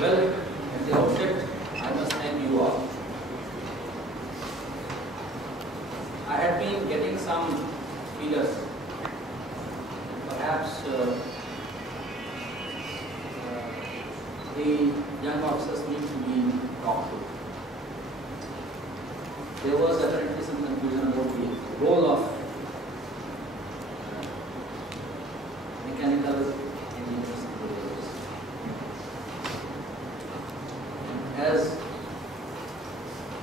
Well, at the outset, I must thank you all. I had been getting some feelers. Perhaps the young officers need to be talked to. There was apparently some confusion about the role of mechanical engineers in the railways. As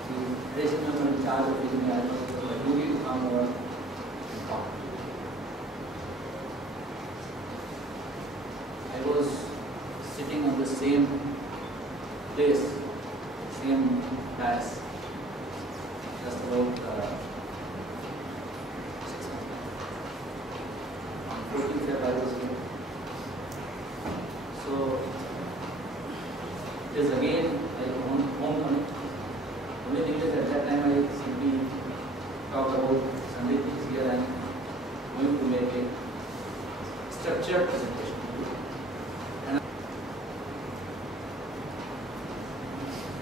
the race member in charge of IRIMEE, I was a duty to come over and talk. I was sitting on the same place, same dais, just about 6 months. On 14th February I was here. So it is again like homecoming. Only thing is at that time I simply talked about Sunday things here. I am going to make a structured presentation. And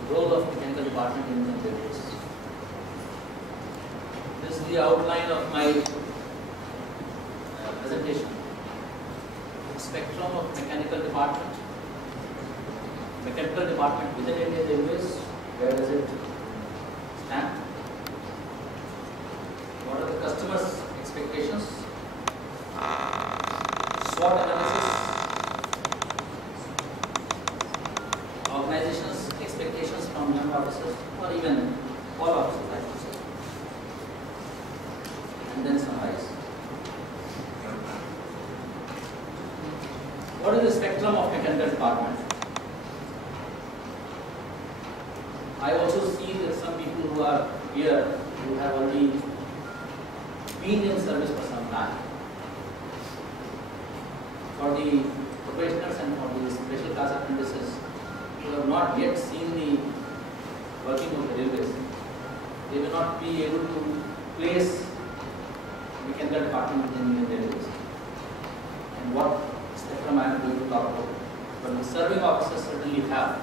the role of mechanical department in the railways. This is the outline of my presentation. Spectrum of mechanical department. Mechanical department within Indian Railways, where does it stand? What are the customers' expectations? SWOT analysis. Organization's expectations from young officers, or even all officers, I should say. And then summarize. What is the spectrum of mechanical department? I also see that some people who are here who have already been in service for some time. For the professionals and for the special class apprentices who have not yet seen the working of the railways, they will not be able to place mechanical department within the railways. And what spectrum I am going to talk about. But the serving officers certainly have.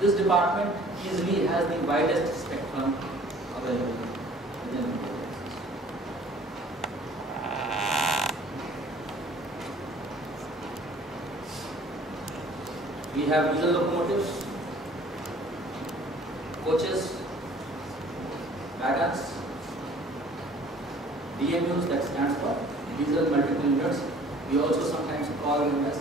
This department easily has the widest spectrum available within the railways. We have diesel locomotives, coaches, wagons, DMUs, that stands for diesel multiple units. We also sometimes call them as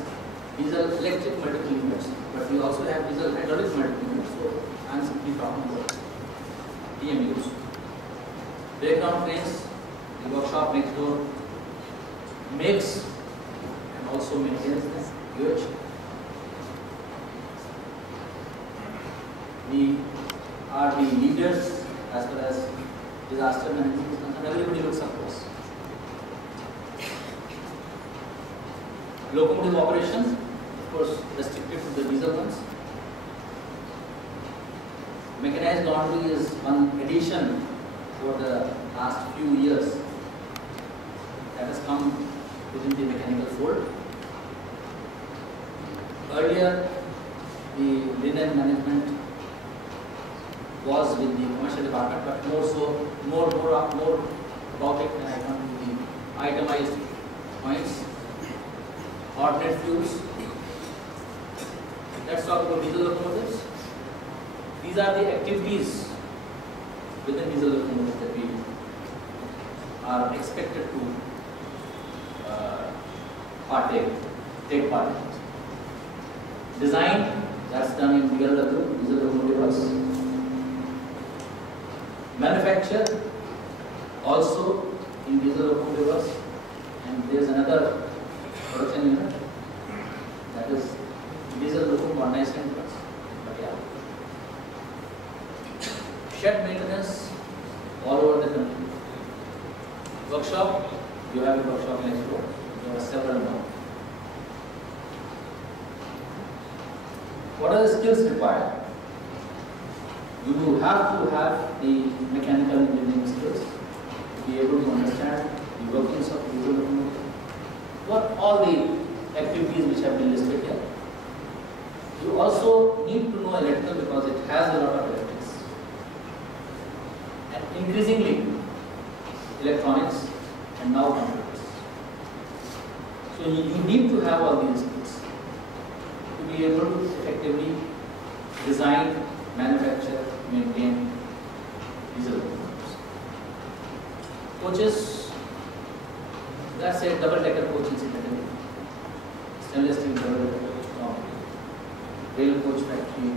diesel electric multiple units, but we also have diesel hydraulic multiple units. So I am simply talking about DMUs. Breakdown trains, the workshop next door makes and also maintains this UH. We are the leaders as far as disaster management is concerned. Everybody looks up to us. Locomotive operations, of course, restricted to the diesel ones. Mechanized laundry is one addition for the last few years that has come within the mechanical fold. Earlier, the linen management was with the commercial department, but more about it when I come to the itemized points. Alternate fuels. Let's talk about diesel locomotives. These are the activities within diesel locomotives that we are expected to take part in. Design, that's done in DLW, diesel locomotives. Manufacture, also in diesel locomotives, and there is another production unit, that is diesel locomotive modernization units. But yeah, shed maintenance all over the country. Workshop, you have a workshop next door. There are several more. What are the skills required? You have to have the mechanical engineering skills to be able to understand the workings of diesel locomotive. What all the activities which have been listed here. also need to know electrical because it has a lot of electrics. And increasingly, electronics and now computers. So you need to have all these skills to be able to effectively design, manufacture, maintain diesel locomotives. Coaches, that's a double-decker coach incidentally. Stainless steel double-decker coach from rail coach factory.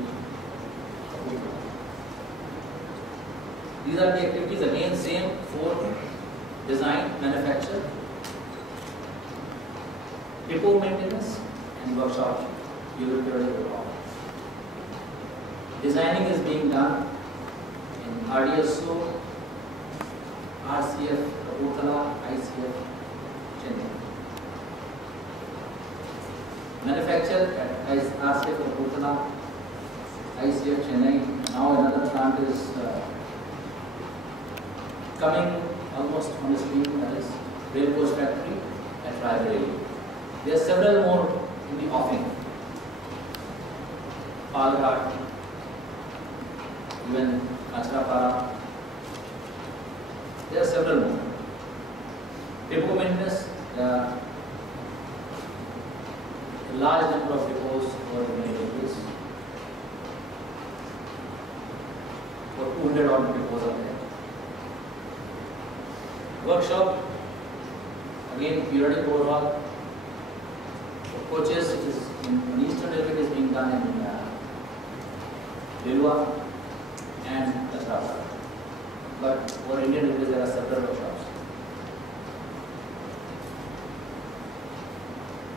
These are the activities, again same for design, manufacture, depot maintenance and workshop. You will periodic work. Designing is being done in RDSO, RCF, Kapurthala, ICF, Chennai. Manufacture at RCF, Kapurthala, ICF, Chennai. Now another plant is coming almost on the screen, that is rail coach factory at Raebareli. There are several more in the offing. Palghat, even Kachrapara. There are several more. Depot maintenance, a large number of depots for many railways. For 200 odd depots are there. Workshop, again periodic overhaul. For coaches, it is in Eastern Railway, it is being done in Lilwa and Kachrapara. But for Indian Railways, there are several workshops.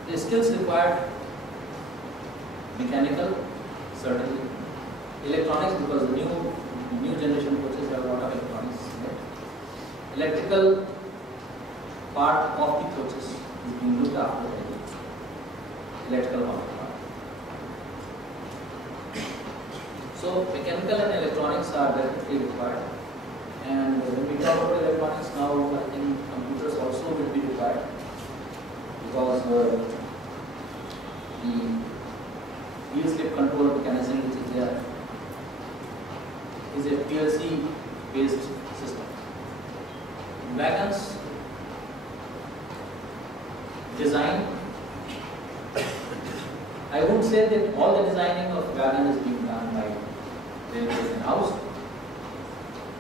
The skills required: mechanical, certainly; electronics, because the new generation coaches have a lot of electronics. Electrical part of the coaches is being looked after by the electrical part. So mechanical and electronics are definitely required. And when we talk about electronics now, I think computers also will be required because the wheel slip control mechanism which is there is a PLC based system. Wagons design, I would say that all the designing of wagon is being done by railways in-house.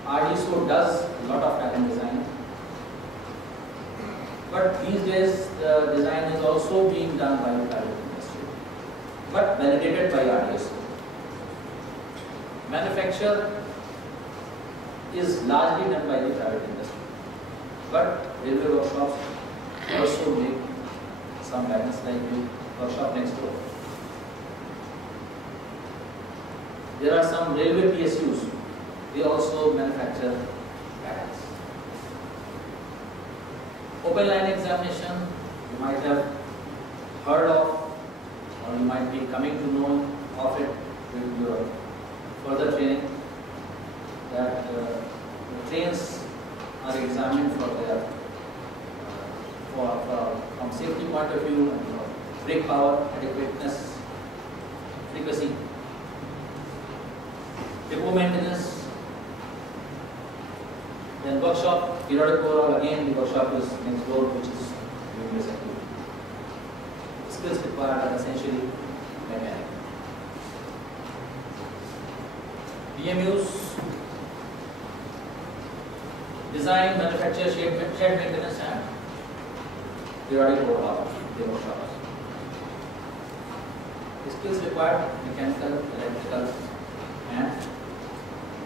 RDSO does a lot of wagon design, but these days the design is also being done by the private industry, but validated by RDSO. Manufacture is largely done by the private industry. But railway workshops also make some wagons, like the workshop next door. There are some railway PSUs, they also manufacture wagons. Open line examination, you might have heard of, or you might be coming to know of it with your further training, that the trains are examined for their from safety point of view and brake power, adequateness, frequency. Depot maintenance, then workshop, periodic overhaul. Again, the workshop is next door, which is doing this activity. Skills required are essentially mechanical. BMUs: design, manufacture, shed maintenance, and periodic overhaul. The workshops. Skills required: mechanical, electrical, and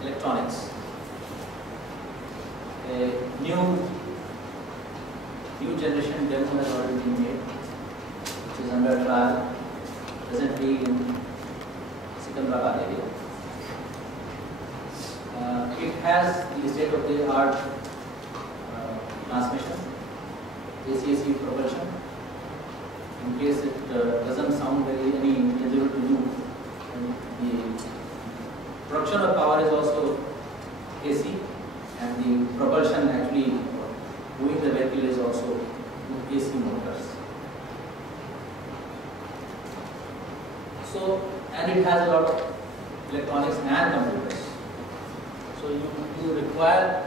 electronics. A new generation demo has already been made, which is under trial presently in Secunderabad area. It has the state-of-the-art transmission, AC/AC propulsion. In case it doesn't sound very any intelligible to you, the production of power is also AC, and the propulsion actually moving the vehicle is also AC motors. So and it has a lot of electronics and computers. So you require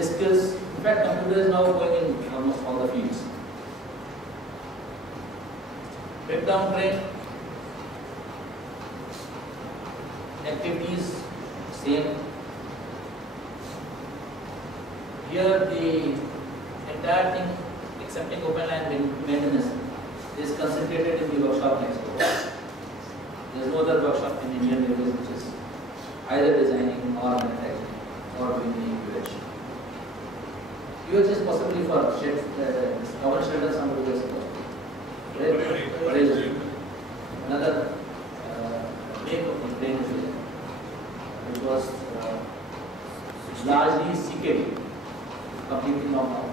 skills. In fact, computer is now going in almost all the fields. Breakdown train activities same. Here the entire thing, excepting open line maintenance, is concentrated in the workshop next door. There is no other workshop in Indian Railways which is either designing or manufacturing or doing the UH. UH is possibly for sheds, cover shelters, somebody is supposed to. Another make of the train is there, which was largely CKD, completely knocked out.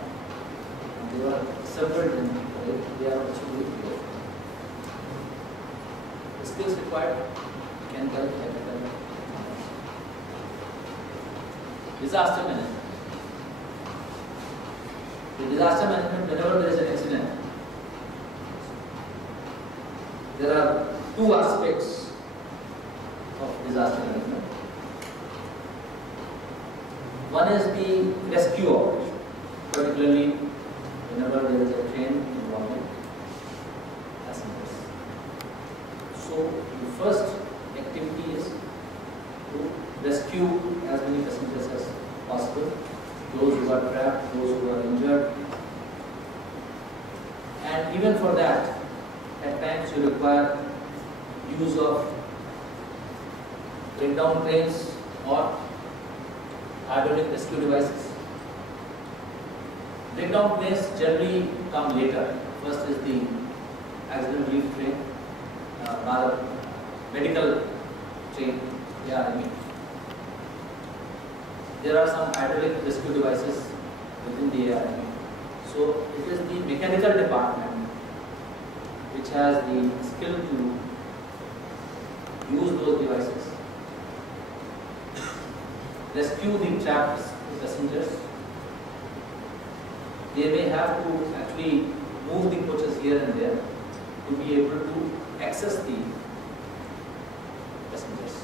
And they were several in they are also doing here. The skills required mechanical, chemical, disaster management. The disaster management, whenever there is an accident, there are two aspects of disaster management. One is the rescue operation, particularly whenever there is a train involving passengers. So the first activity is to rescue as many passengers as possible, those who are trapped, those who are injured. And even for that, at times you require use of breakdown trains or hydraulic rescue devices. Breakdown trains generally come later. First is the accident relief train, rather medical train, ARIMEE. There are some hydraulic rescue devices within the ARIMEE. So it is the mechanical department which has the skill to use those devices, rescue the trapped passengers. They may have to actually move the coaches here and there to be able to access the passengers.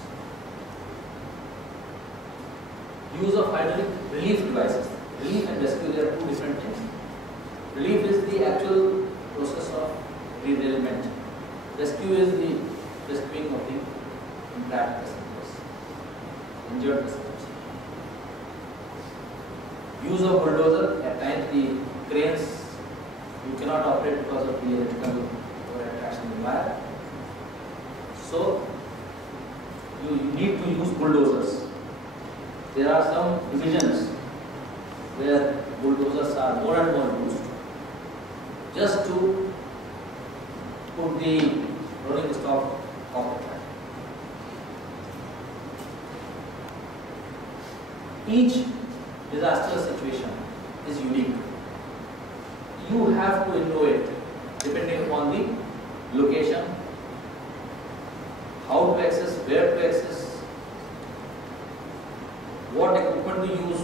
Use of hydraulic relief devices. Relief and rescue, there are two different things. Relief is the actual process of derailment. Rescue is the rescuing of the trapped passengers, injured passengers. Use of bulldozer, at times the cranes you cannot operate because of the electrical attraction wire. So you need to use bulldozers. There are some divisions where bulldozers are more and more used just to put the rolling stock off the track. Each disaster situation is unique. You have to innovate depending upon the location, how to access, where to access, what equipment to use.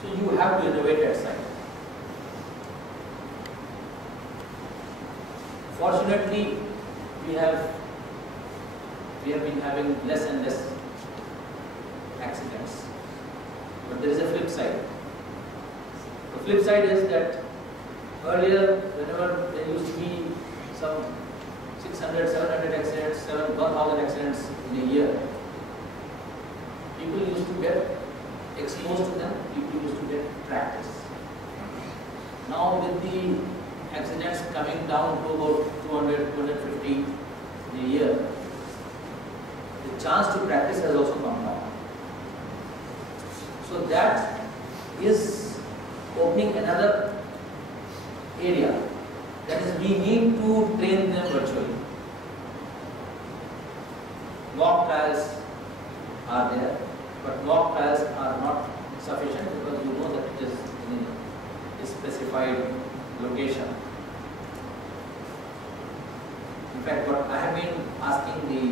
So you have to innovate at site. Fortunately, we have been having less and less accidents. But there is a flip side. The flip side is that earlier, whenever there used to be some 600, 700 accidents, 1,000 accidents in a year, people used to get exposed to them, people used to get practice. Now with the accidents coming down to about 200, 250 in a year, the chance to practice has also come down. So that is opening another area. That is, we need to train them virtually. Mock trials are there, but mock trials are not sufficient because you know that it is in a specified location. In fact, what I have been asking the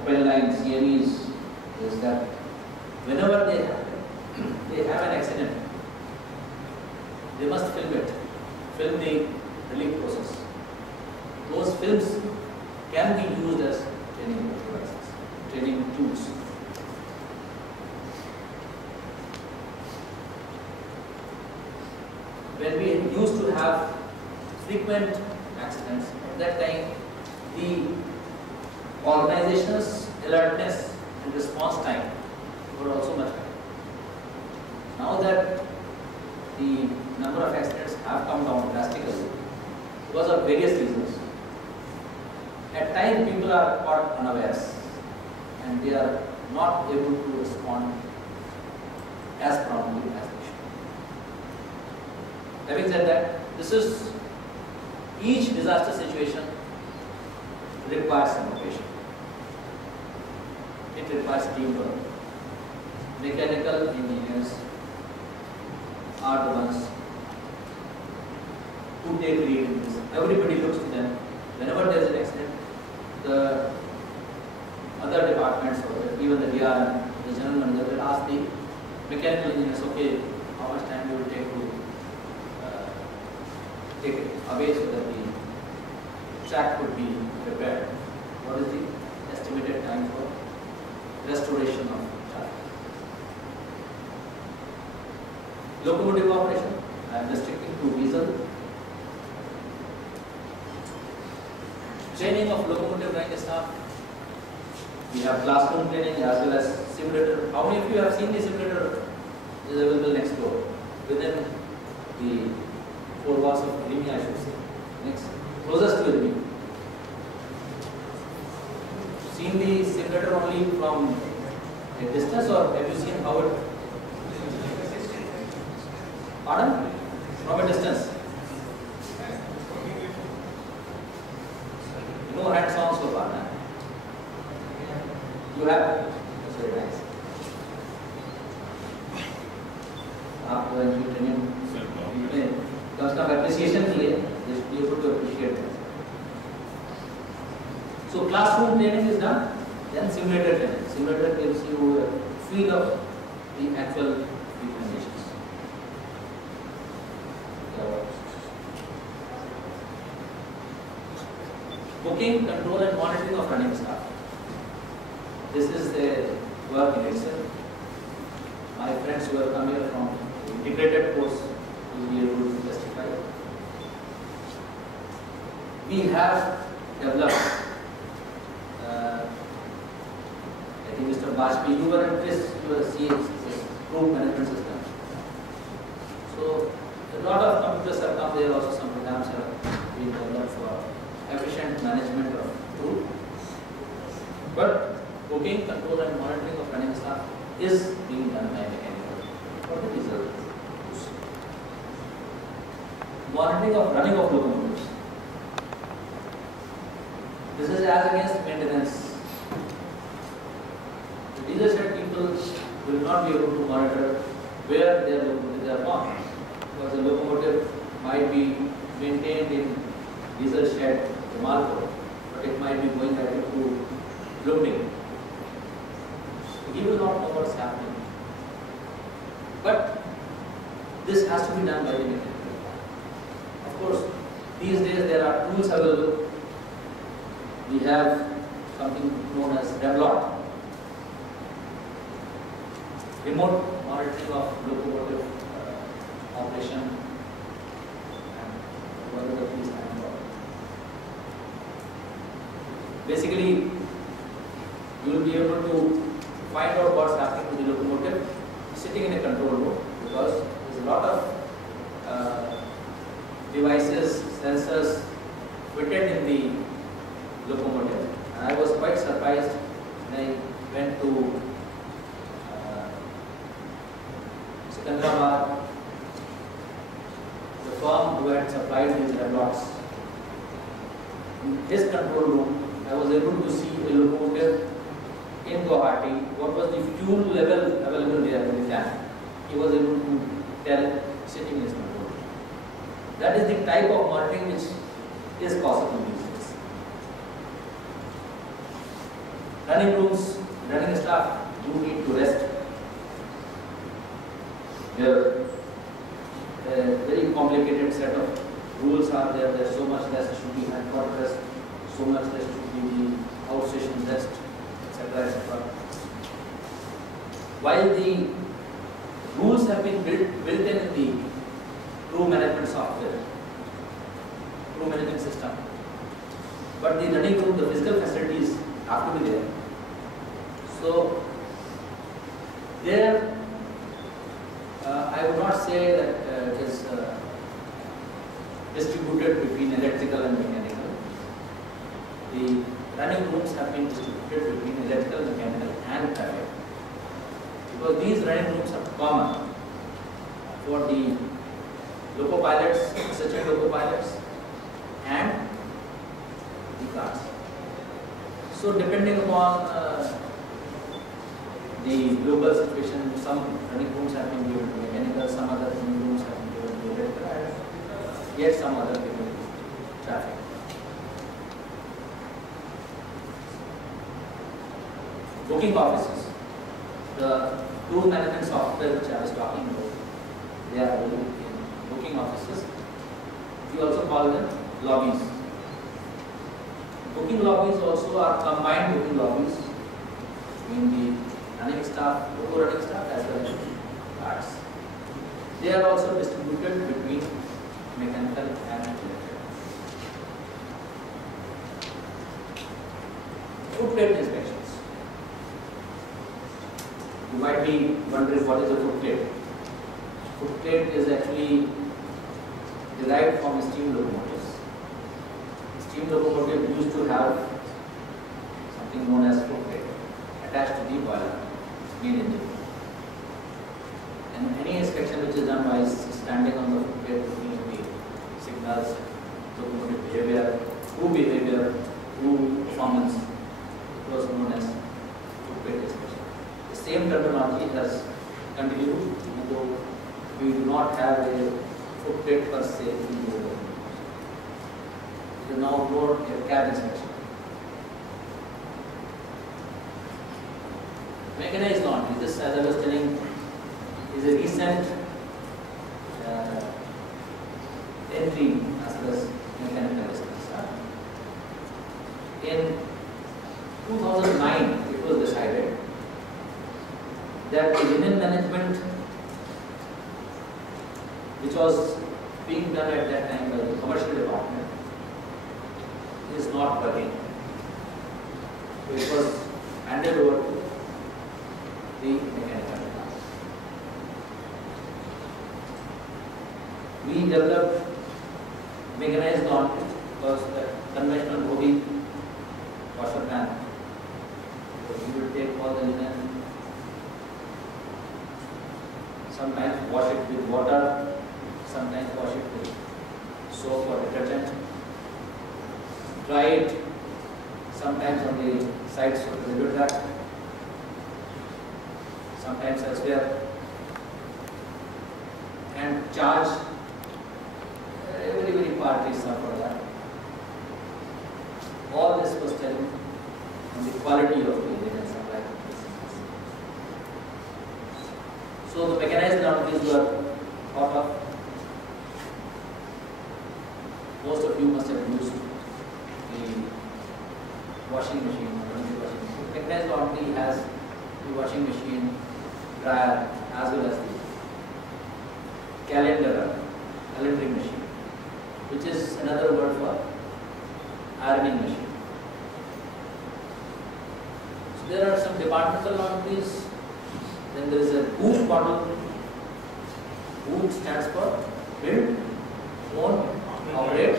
open line CMEs is that whenever they have an accident, they must film it, film the relief process. Those films can be used as training devices, training tools. When we used to have frequent accidents, at that time the organization's alertness and response time were also much higher. Now that the number of accidents have come down drastically because of various reasons, at times people are caught unawares and they are not able to respond as promptly as they should. Having said that, this is each disaster situation requires innovation. It requires teamwork. Mechanical engineers are the ones who take lead in this. Everybody looks to them. Whenever there is an accident, the other departments or even the DRM, the general manager will ask the mechanical engineers, okay, how much time you will take to take it away so that the track could be repaired. What is the estimated time for restoration of traffic? Locomotive operation, I am restricting to diesel. Training of locomotive running staff. We have classroom training as well as simulator. How many of you have seen the simulator is available next door? Within the 4 walls of IRIMEE, I should say. Next, closest to IRIMEE. Seen the simulator only from a distance, or have you seen how it? Pardon? From a distance. No hands-on so far. Nah? You have? That's very nice. आप training में कम से कम appreciation के लिए they should be able to appreciate that. So classroom training is done, then simulator training. Simulator gives you a feel of the actual conditions. Booking, control and monitoring of running staff. This is the work in itself. My friends who have come here from integrated course will be able to testify. We have developed, I think Mr. Bajpayee, you were at this, you were seeing group management system. So a lot of computers have come there, also some programs have been developed for efficient management of group. But booking, control and monitoring of running staff is being done by mechanical for the diesel. Monitoring of running of locomotives. This is as against maintenance. The diesel shed people will not be able to monitor where their locomotives are gone, because the locomotive might be maintained in diesel shed Jamalpur, but it might be going directly to Blooming. He will not know what's happening. But this has to be done by the mechanical. Of course, these days there are tools available. We have something known as RevLot, remote monitoring of locomotive operation, and what are the things stand for. Basically, you will be able to find out what's happening to the locomotive sitting in a control room, because there's a lot of devices, sensors fitted in the locomotive. And I was quite surprised when I went to Secunderabad, the firm who had supplied these RevLots. In his control room, I was able to see a locomotive in Guwahati, what was the fuel level available there in the tank. He was able to tell sitting in his control room. That is the type of monitoring which is possible these days. Running rooms, running staff do need to rest. There a very complicated set of rules are there. There's so much rest should be had for rest, so much rest should be the outstation rest, etc. etc. While the rules have been built in the crew management software, crew management system, but the running room, the physical facilities have to be there. So there, I would not say that it is distributed between electrical and mechanical. The running rooms have been distributed between electrical, mechanical and traffic, because these running rooms are common for the loco pilots, assistant loco pilots and the cars. So depending upon the global situation, some running rooms have been given to mechanical, some other running rooms have been given to electrical, and yet some other given to traffic. Booking offices. The crew management software which I was talking about, they are all in booking offices. We also call them lobbies. Booking lobbies also are combined booking lobbies between the running staff, loco running staff as well as cars. They are also distributed between mechanical and electrical. Footplate inspections. You might be wondering what is a footplate. Footplate is actually derived from steam locomotives. Steam locomotive used to have something known as footplate attached to the boiler, main engine. And any inspection which is done by standing on the footplate, looking at the signals, locomotive behavior, crew performance, it was known as footplate inspection. The same terminology has continued, even though we do not have a footplate per se in the locomotive. It is now more a cab inspection. Mechanized laundry, this, as I was telling, is a recent entry as far as mechanical is concerned. In 2009, it was decided that the linen management, which was being done at that time by the commercial department, is not working. So it was handed over to the mechanical department. We developed mechanized laundry because the conventional body washer pan. So we will take all the linen, sometimes wash it with water, sometimes wash it with soap or detergent, dry it sometimes on the sides of the railway track, sometimes elsewhere, and charge very partly sum for that. All this was telling on the quality of the linen supply. So the mechanized laundries were thought of. Most of you must have used the washing machine, mechanized laundry has the washing machine, dryer, as well as the calendaring machine, which is another word for ironing machine. So there are some departmental laundries. Then there is a boot model. Boot stands for build, own, operate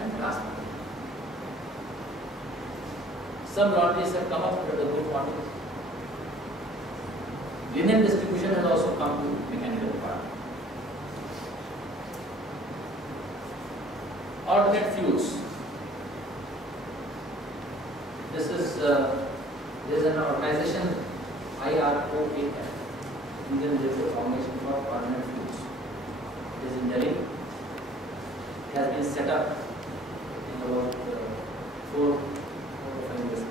and transport. Some laundries have come up with the boot model. Linen distribution has also come to mechanical department. Alternate fuels. This is there is an organization, IRIMEE, Indian Railway Foundation for Alternate Fuels. It is in Delhi. It has been set up in about 4 or 5 years now.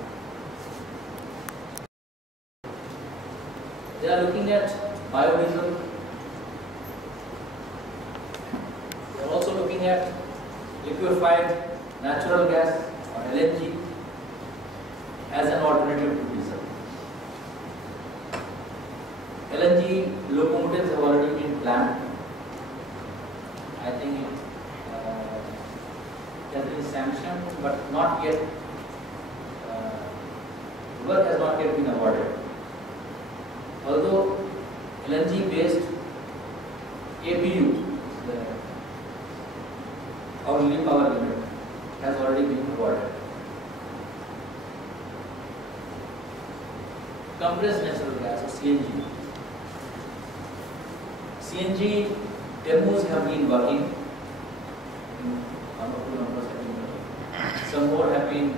They are looking at biodiesel. They are also looking at liquefied natural gas or LNG as an alternative to diesel. LNG locomotives have already been planned. I think it has been sanctioned, but not yet. Work has not yet been awarded. Although LNG-based APU, the auxiliary power unit, has already been awarded. Compressed natural gas or CNG. CNG demos have been working. Some more have been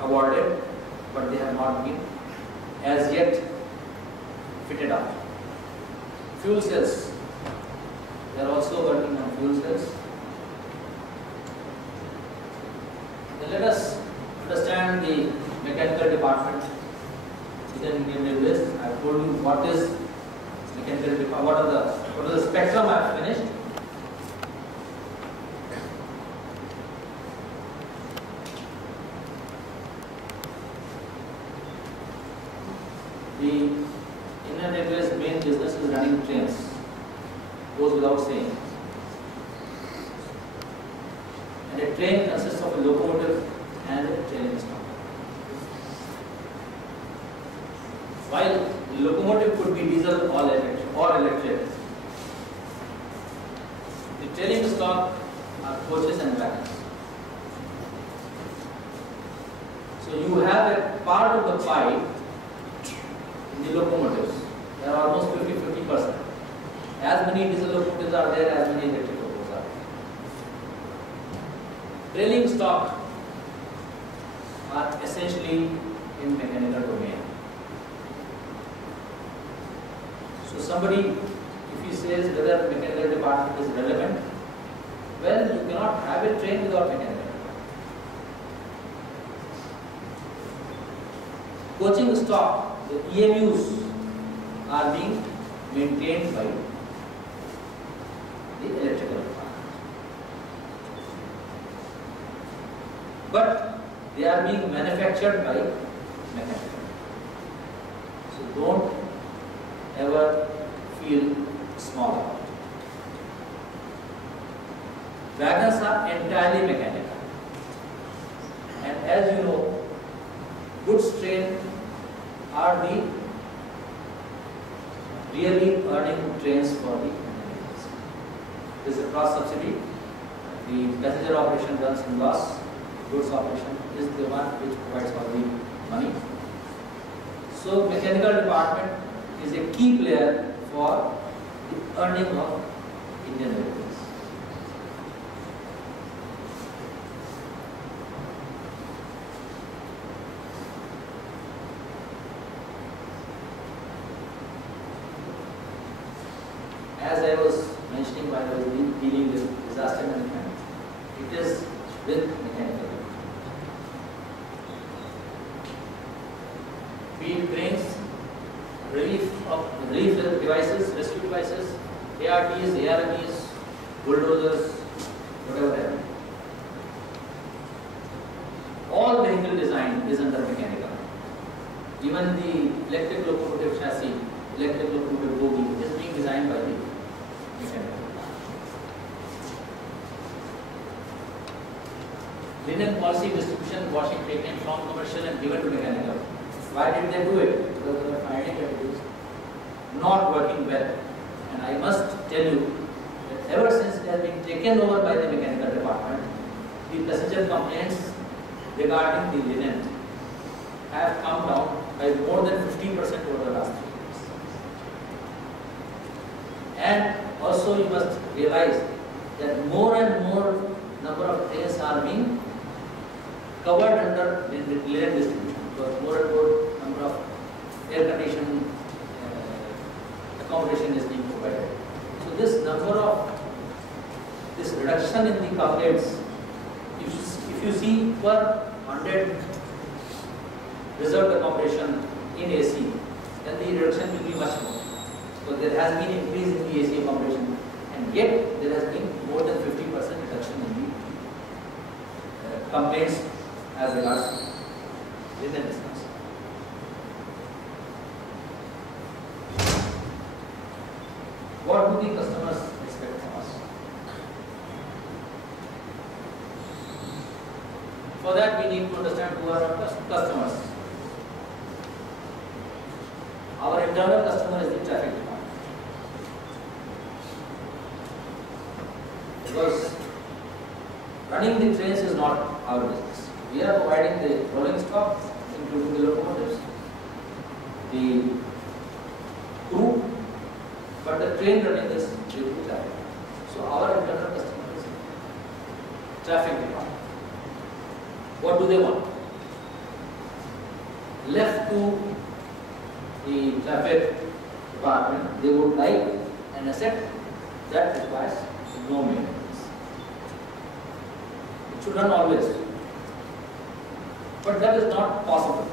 awarded, but they have not been as yet fitted out. Fuel cells. They are also working on fuel cells. Then let us understand the mechanical department within Indian Railways. I have told you what is mechanical department, what are the spectrum I have finished. The Indian Railways main business is running trains, goes without saying. And a train consists of a locomotive and a trailing stock. While the locomotive could be diesel or electric, the trailing stock are coaches and wagons. So you have a part of the pie in the locomotives. There are almost 50-50%. As many diesel locomotives are there, as many electric locomotives are there. Trailing stock are essentially in mechanical domain. So somebody, if he says whether mechanical department is relevant, well, you cannot have a train without mechanical department. Coaching stock, the EMUs are being maintained by the electrical department. But they are being manufactured by mechanical. So don't ever feel small about it. Wagons are entirely mechanical. And as you know, goods train are the really earning trains for the individuals. This is a cross subsidy. The passenger operation runs in loss. Goods operation is the one which provides all the money. So mechanical department is a key player for the earning of Indian Railways. As I was mentioning while I was dealing with disaster management, it is with mechanical. Be it trains, relief devices, rescue devices, ARTs, ARMEs, bulldozers, whatever. All vehicle design is under mechanical. Even the electric locomotive chassis, electric locomotive bogie is being designed by the mechanical. Linen policy distribution, washing taken from commercial and given to mechanical. Why did they do it? Because they were finding that it is not working well. And I must tell you that ever since it has been taken over by the mechanical department, the passenger complaints regarding the linen have come down by more than 50% over the last 3 years. And also you must realize that more and more number of trains are being covered under linen distribution, because more and more number of air conditioned accommodation is being provided. So this reduction in the complaints, if you see per 100 reserved accommodation in AC, then the reduction will be much more. So there has been increase in the AC accommodation, and yet there has been more than 50% reduction in the complaints as regards business distance. What do the customers expect from us? For that, we need to understand who are our customers. Our internal customer is the traffic department. Because running the trains is not our business. We are providing the rolling stock, including the locomotives, the crew, but the train running is due to traffic. So our internal customer is traffic department. What do they want? Left to the traffic department, they would like an asset that requires no maintenance. It should run always. But that is not possible.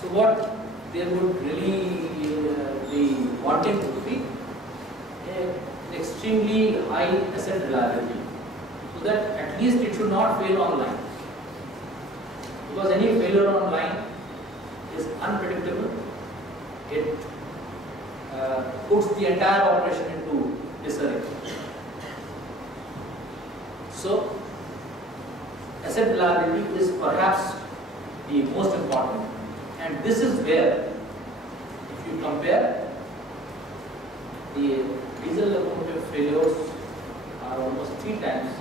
So what they would really be wanting to be an extremely high asset reliability, so that at least it should not fail online. Because any failure online is unpredictable. It puts the entire operation into disarray. So, asset reliability is perhaps the most important, and this is where, if you compare, the diesel locomotive failures are almost 3 times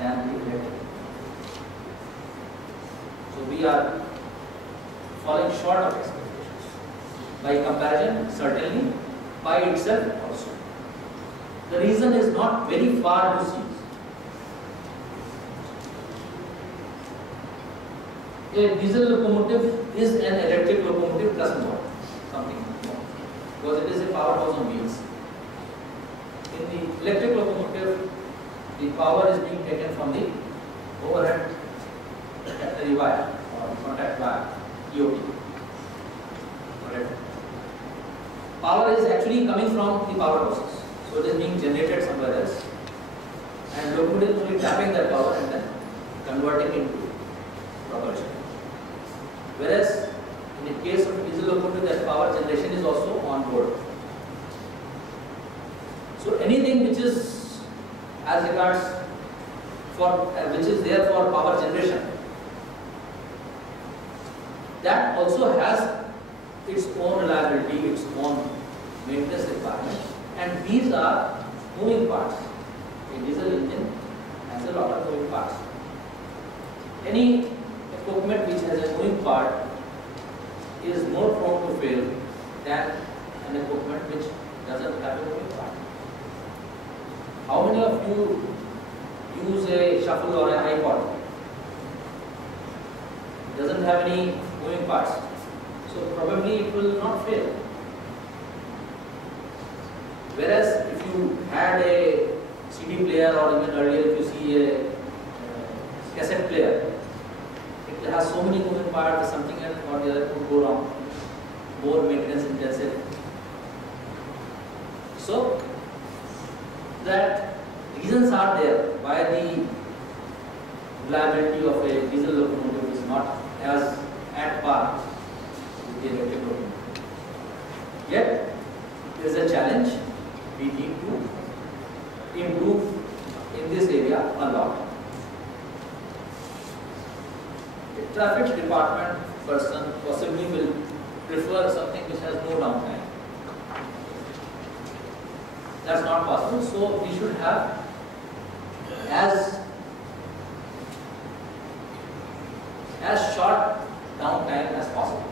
than the electric. So we are falling short of expectations. By comparison, certainly, by itself also. The reason is not very far to see. A diesel locomotive is an electric locomotive plus more, something more, because it is a powerhouse on wheels. In the electric locomotive, the power is being taken from the overhead capillary wire or contact wire, EOT. Correct. Power is actually coming from the powerhouses, so it is being generated somewhere else, and locomotive is only tapping that power and then converting into propulsion. Whereas in the case of diesel locomotive, that power generation is also on board. So anything which is as regards which is there for power generation, that also has its own reliability, its own maintenance requirements, and these are moving parts. A diesel engine has a lot of moving parts. Any equipment which has a moving part is more prone to fail than an equipment which doesn't have a moving part. How many of you use a shuffle or an iPod? It doesn't have any moving parts, so probably it will not fail. Whereas if you had a CD player, or even earlier if you see a cassette player, it has so many moving parts, something else or the other could go wrong, more maintenance intensive. So that reasons are there why the reliability of a diesel locomotive is not as at par with the electric locomotive. Yet there is a challenge. We need to improve in this area a lot. A traffic department person possibly will prefer something which has no downtime. That's not possible, so we should have as short downtime as possible.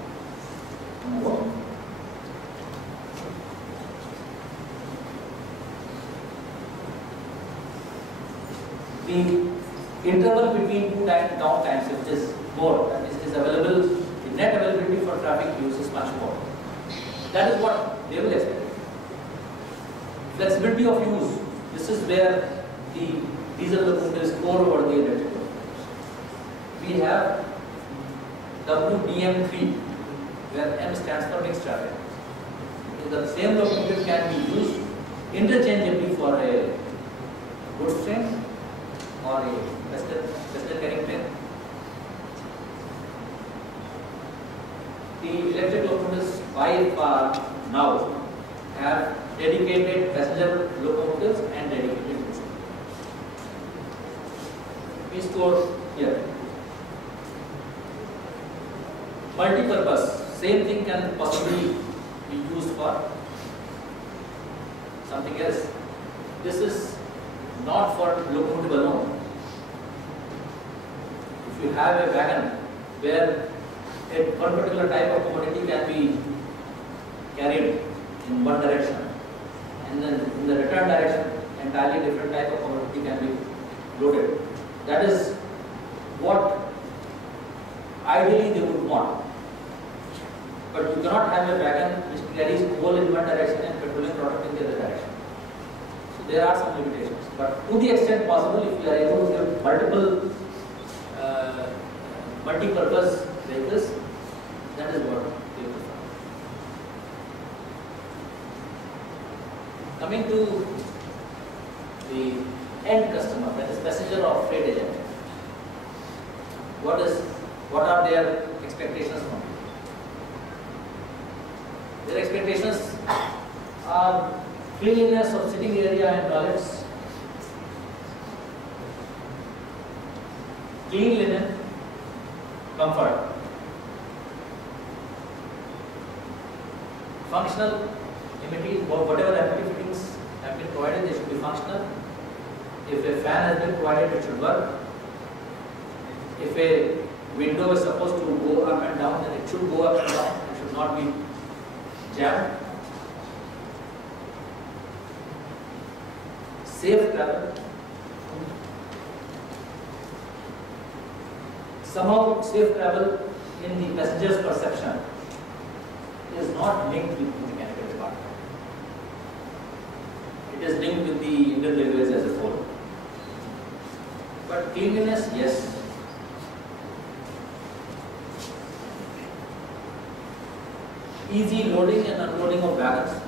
The interval between two downtimes, if it is more, that is available, the net availability for traffic use is much more. That is what they will expect. Flexibility of use, this is where the diesel locomotive is score over the electric locomotive. We have WDM3, where M stands for mixed traffic. So the same locomotive can be used interchangeably for a goods train or a passenger carrying train. the electric locomotives by far now have dedicated passenger locomotives and dedicated diesel. We store here. Multi-purpose, same thing can possibly be used for something else. This is not for locomotive alone. If you have a wagon where one particular type of commodity can be carried in one direction, and then in the return direction, entirely different type of commodity can be loaded. That is what ideally they would want. But you cannot have a wagon which carries coal in one direction and petroleum product in the other direction. So there are some limitations. But to the extent possible, if you are able to have multiple multi-purpose vehicles, that is what we prefer. Coming to the end customer, that is passenger or freight agent. What are their expectations from you? Their expectations are cleanliness of sitting area and toilets, clean linen, comfort, functional amenities, whatever amenity fittings have been provided, they should be functional. If a fan has been provided, it should work. If a window is supposed to go up and down, then it should go up and down. It should not be jammed. Safe travel. Somehow safe travel in the passenger's perception is not linked with the mechanical department. It is linked with the Indian Railways as a whole. But cleanliness, yes. Easy loading and unloading of wagons.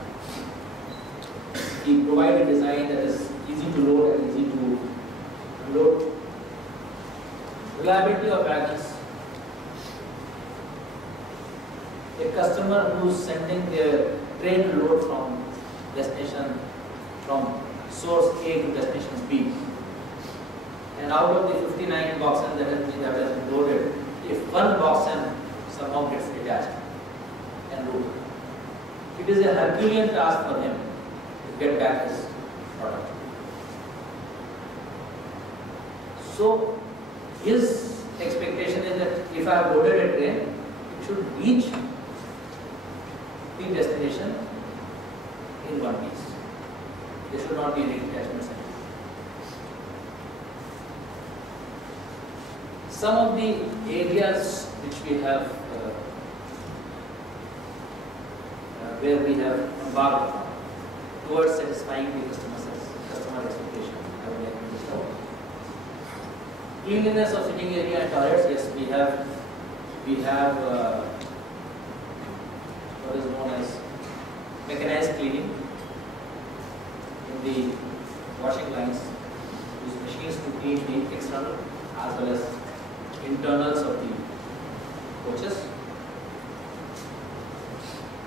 We provide a design that is easy to load and easy to unload. Reliability of wagons. A customer who is sending their train load from destination, from source A to destination B, and out of the 59 boxes that has been loaded, if one box somehow gets detached and loaded, it is a Herculean task for him to get back his product. So his expectation is that if I have loaded a train, it should reach the destination in one piece. There should not be any detachment center. Some of the areas which we have, where we have embarked towards satisfying the customer expectation, I would like to discuss. Cleanliness of sitting area and toilets. Yes, we have what is known as mechanized cleaning in the washing lines. Use machines to clean the external as well as internals of the coaches.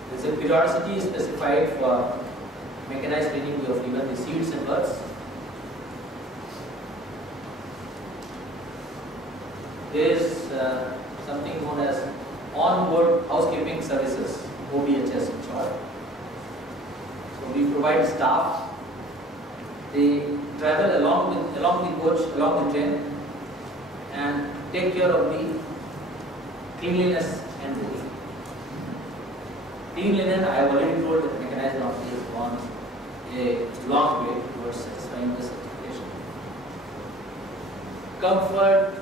There is a periodicity specified for mechanized cleaning of even the seats and berths. There is something known as on-board housekeeping services, OBHS in short. So we provide staff. They travel along the coach, along the train, and take care of the cleanliness and routine. Clean linen, I have already told that mechanized normally has gone a long way towards satisfying this expectation. Comfort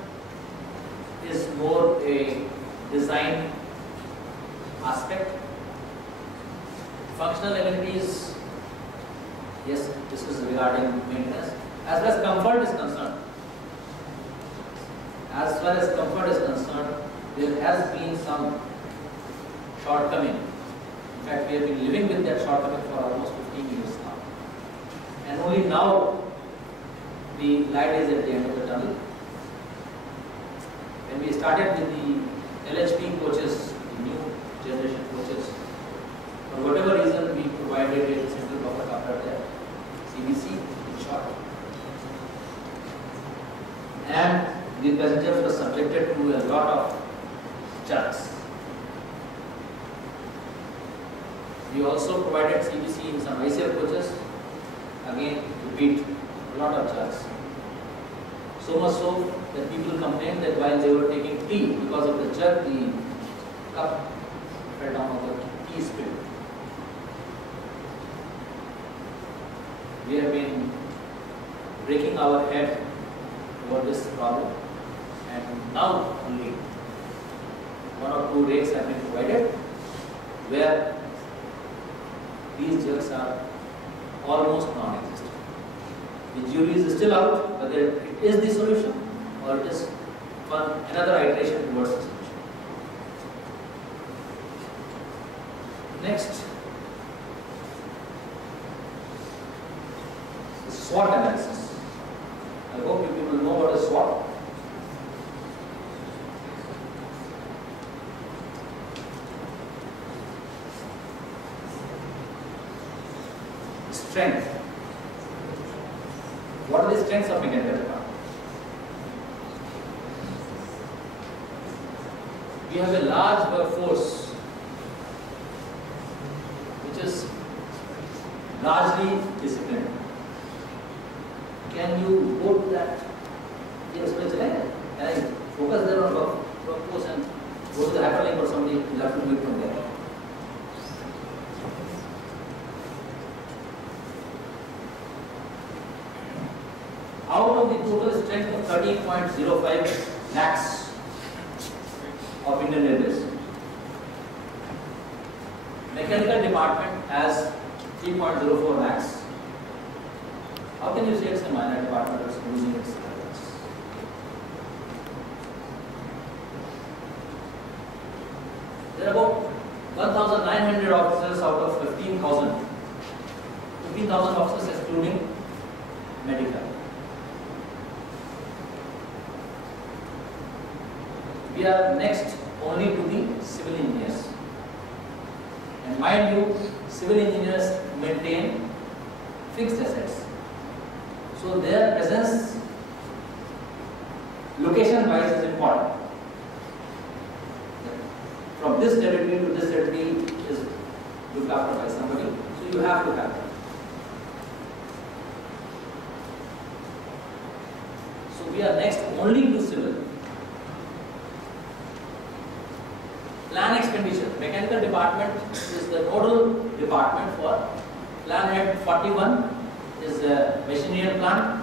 is more a design aspect. Functional amenities, yes, this is regarding maintenance. As far as comfort is concerned, there has been some shortcoming. In fact, we have been living with that shortcoming for almost 15 years now. And only now the light is at the end of the tunnel. When we started with the LHP coaches, the new generation coaches. For whatever reason, we provided a central buffer coupler there, CBC in short. And the passengers were subjected to a lot of jerks. We also provided CBC in some ICL coaches. Again, repeat, a lot of jerks. So much so that people complained that while they were taking tea, because of the jerk, the cup fell down on the tea spill. We have been breaking our head over this problem, and now only one or two rakes have been provided where these jerks are almost non-existent. The jury is still out whether it is the solution or it is another iteration towards the solution. Next, SWOT analysis. I hope you people know what is SWOT. Strength. What are the strengths of mechanical department? We have a large workforce which is largely disciplined. Can you go to that? Yes, can I focus there on workforce and go to the hyperlink or somebody will have to do it from there? Out of the total strength of 13.05 lakhs of Indian Railways, mechanical department has 3.04 lakhs. How can you say it's a minor department that's losing its relevance? There are about 1,900 officers out of 15,000. 15,000 officers excluding medical. We are next only to the civil engineers. And mind you, civil engineers maintain fixed assets. So their presence, location-wise, is important. From this territory to this territory is looked after by somebody. So you have to have that. So we are next only to civil. Plan expenditure. Mechanical department is the nodal department for plan head. 41 is the machinery plant.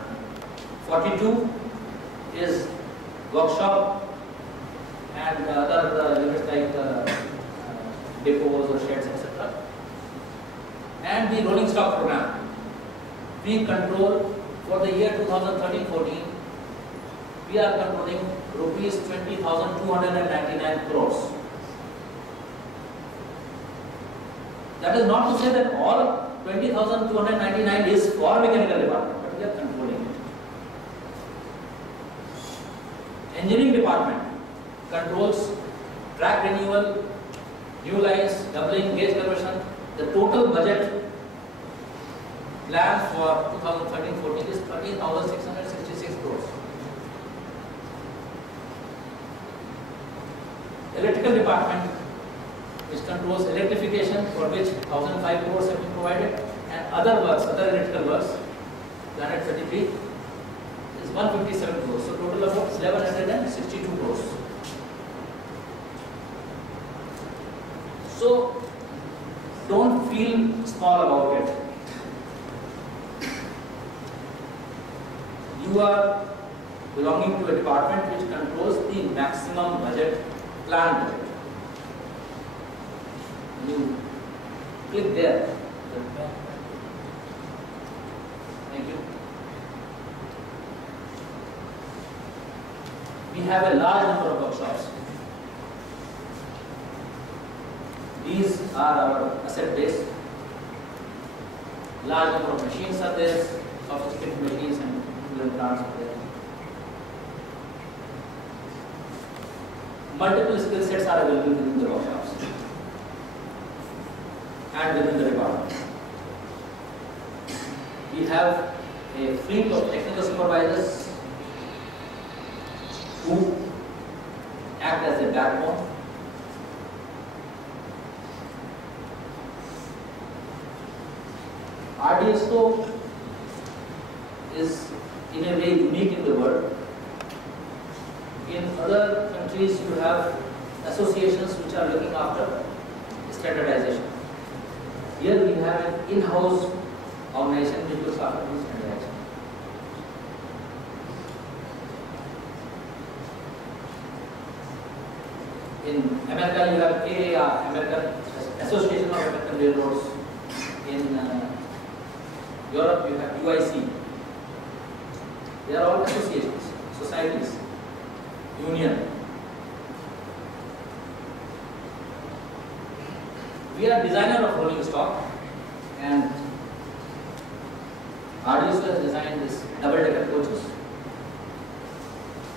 42 is workshop and other units like depots or sheds, etc. And the rolling stock program. We control for the year 2013-14. We are controlling rupees 20,299 crores. That is not to say that all 20,299 is for mechanical department, but we are controlling it. Engineering department controls track renewal, new lines, doubling, gauge conversion. The total budget plan for 2013-14 is 13,666 crores. Electrical department, which controls electrification, for which 1,005 crores have been provided, and other works, other electrical works, planet 33 is 157 crores. So total about 1,162 crores. So don't feel small about it. You are belonging to a department which controls the maximum budget, planned budget. You click there. Thank you. We have a large number of workshops. These are our asset base. Large number of machines are there, sophisticated machines and coolant plants are there. Multiple skill sets are available within the workshops. and within the department. We have a fleet of technical supervisors who act as a backbone. RDSO is in a way unique in the world. In other countries you have associations which are looking after standardization. Here we have an in-house organization which looks after the standardization. In America you have AAR, American Association of American Railroads. In Europe you have UIC. They are all associations, societies, union. We are designer of rolling stock, and RDSO has designed this double-decker coaches.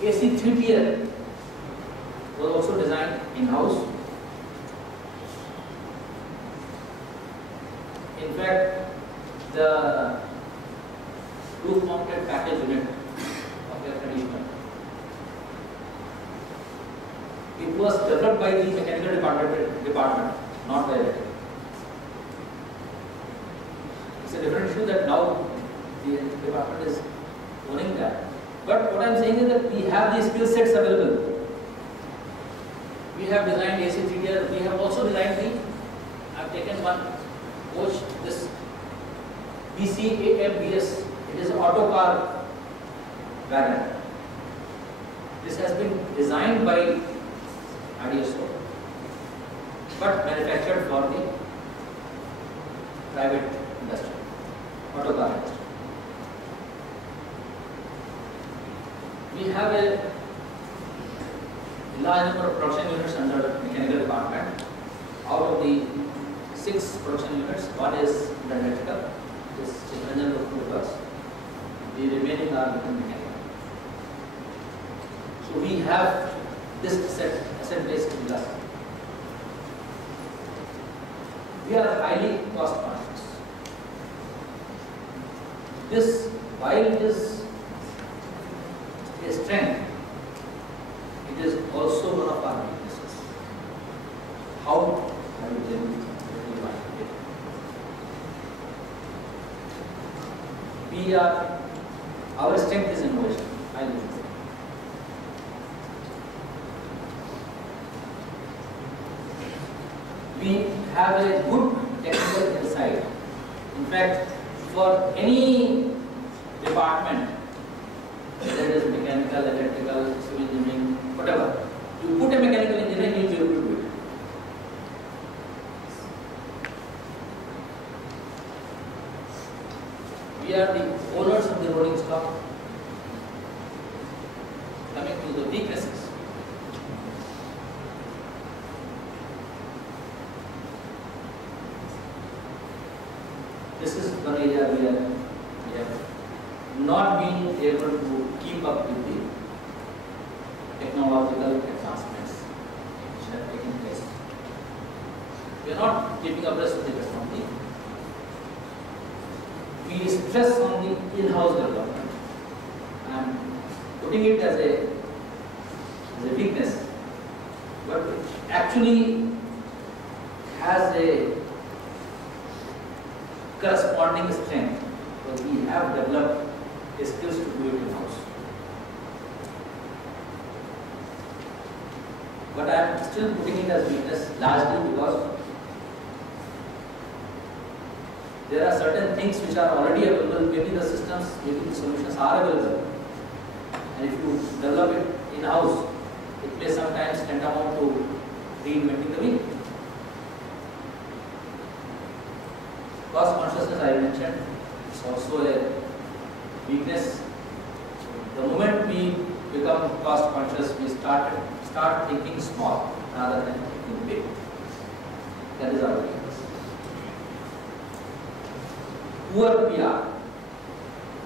AC 3-tier was also designed in-house. In fact, the roof-mounted package unit of air conditioner, it was developed by the mechanical department, not by electrical. It's a different issue that now the department is owning that. But what I am saying is that we have these skill sets available. We have designed AC 3-tier. We have also designed I have taken one coach, this BCAMBS. It is an auto car wagon. This has been designed by RDSO, but manufactured for the private industry, auto car industry. We have a large number of production units under the mechanical department. Out of the 6 production units, one is under electrical, this is engine of works. The remaining are within mechanical. So we have this asset base with us. We are highly cost conscious. This, while it is a strength, it is also one of our weaknesses. How I will tell you we are, our strength is innovation. I will. We have a good technical insight. In fact, for any department, whether it is mechanical, electrical, civil engineering, whatever, you put a mechanical engineer, he will be able to do it. We are the owners of the rolling stock. Coming to the weaknesses. This is one area where we have not been able to keep up with the technological advancements which have taken place. We are not keeping abreast with the technology. We stress on the in-house development and putting it as a weakness, but it actually has a corresponding strength, because we have developed the skills to do it in-house. But I am still putting it as weakness largely because there are certain things which are already available, maybe the systems, maybe the solutions are available. And if you develop it in-house, it may sometimes tantamount to reinventing the wheel. Cost consciousness, I mentioned, is also a weakness. The moment we become cost conscious, we start thinking small rather than thinking big. That is our weakness. Poor PR.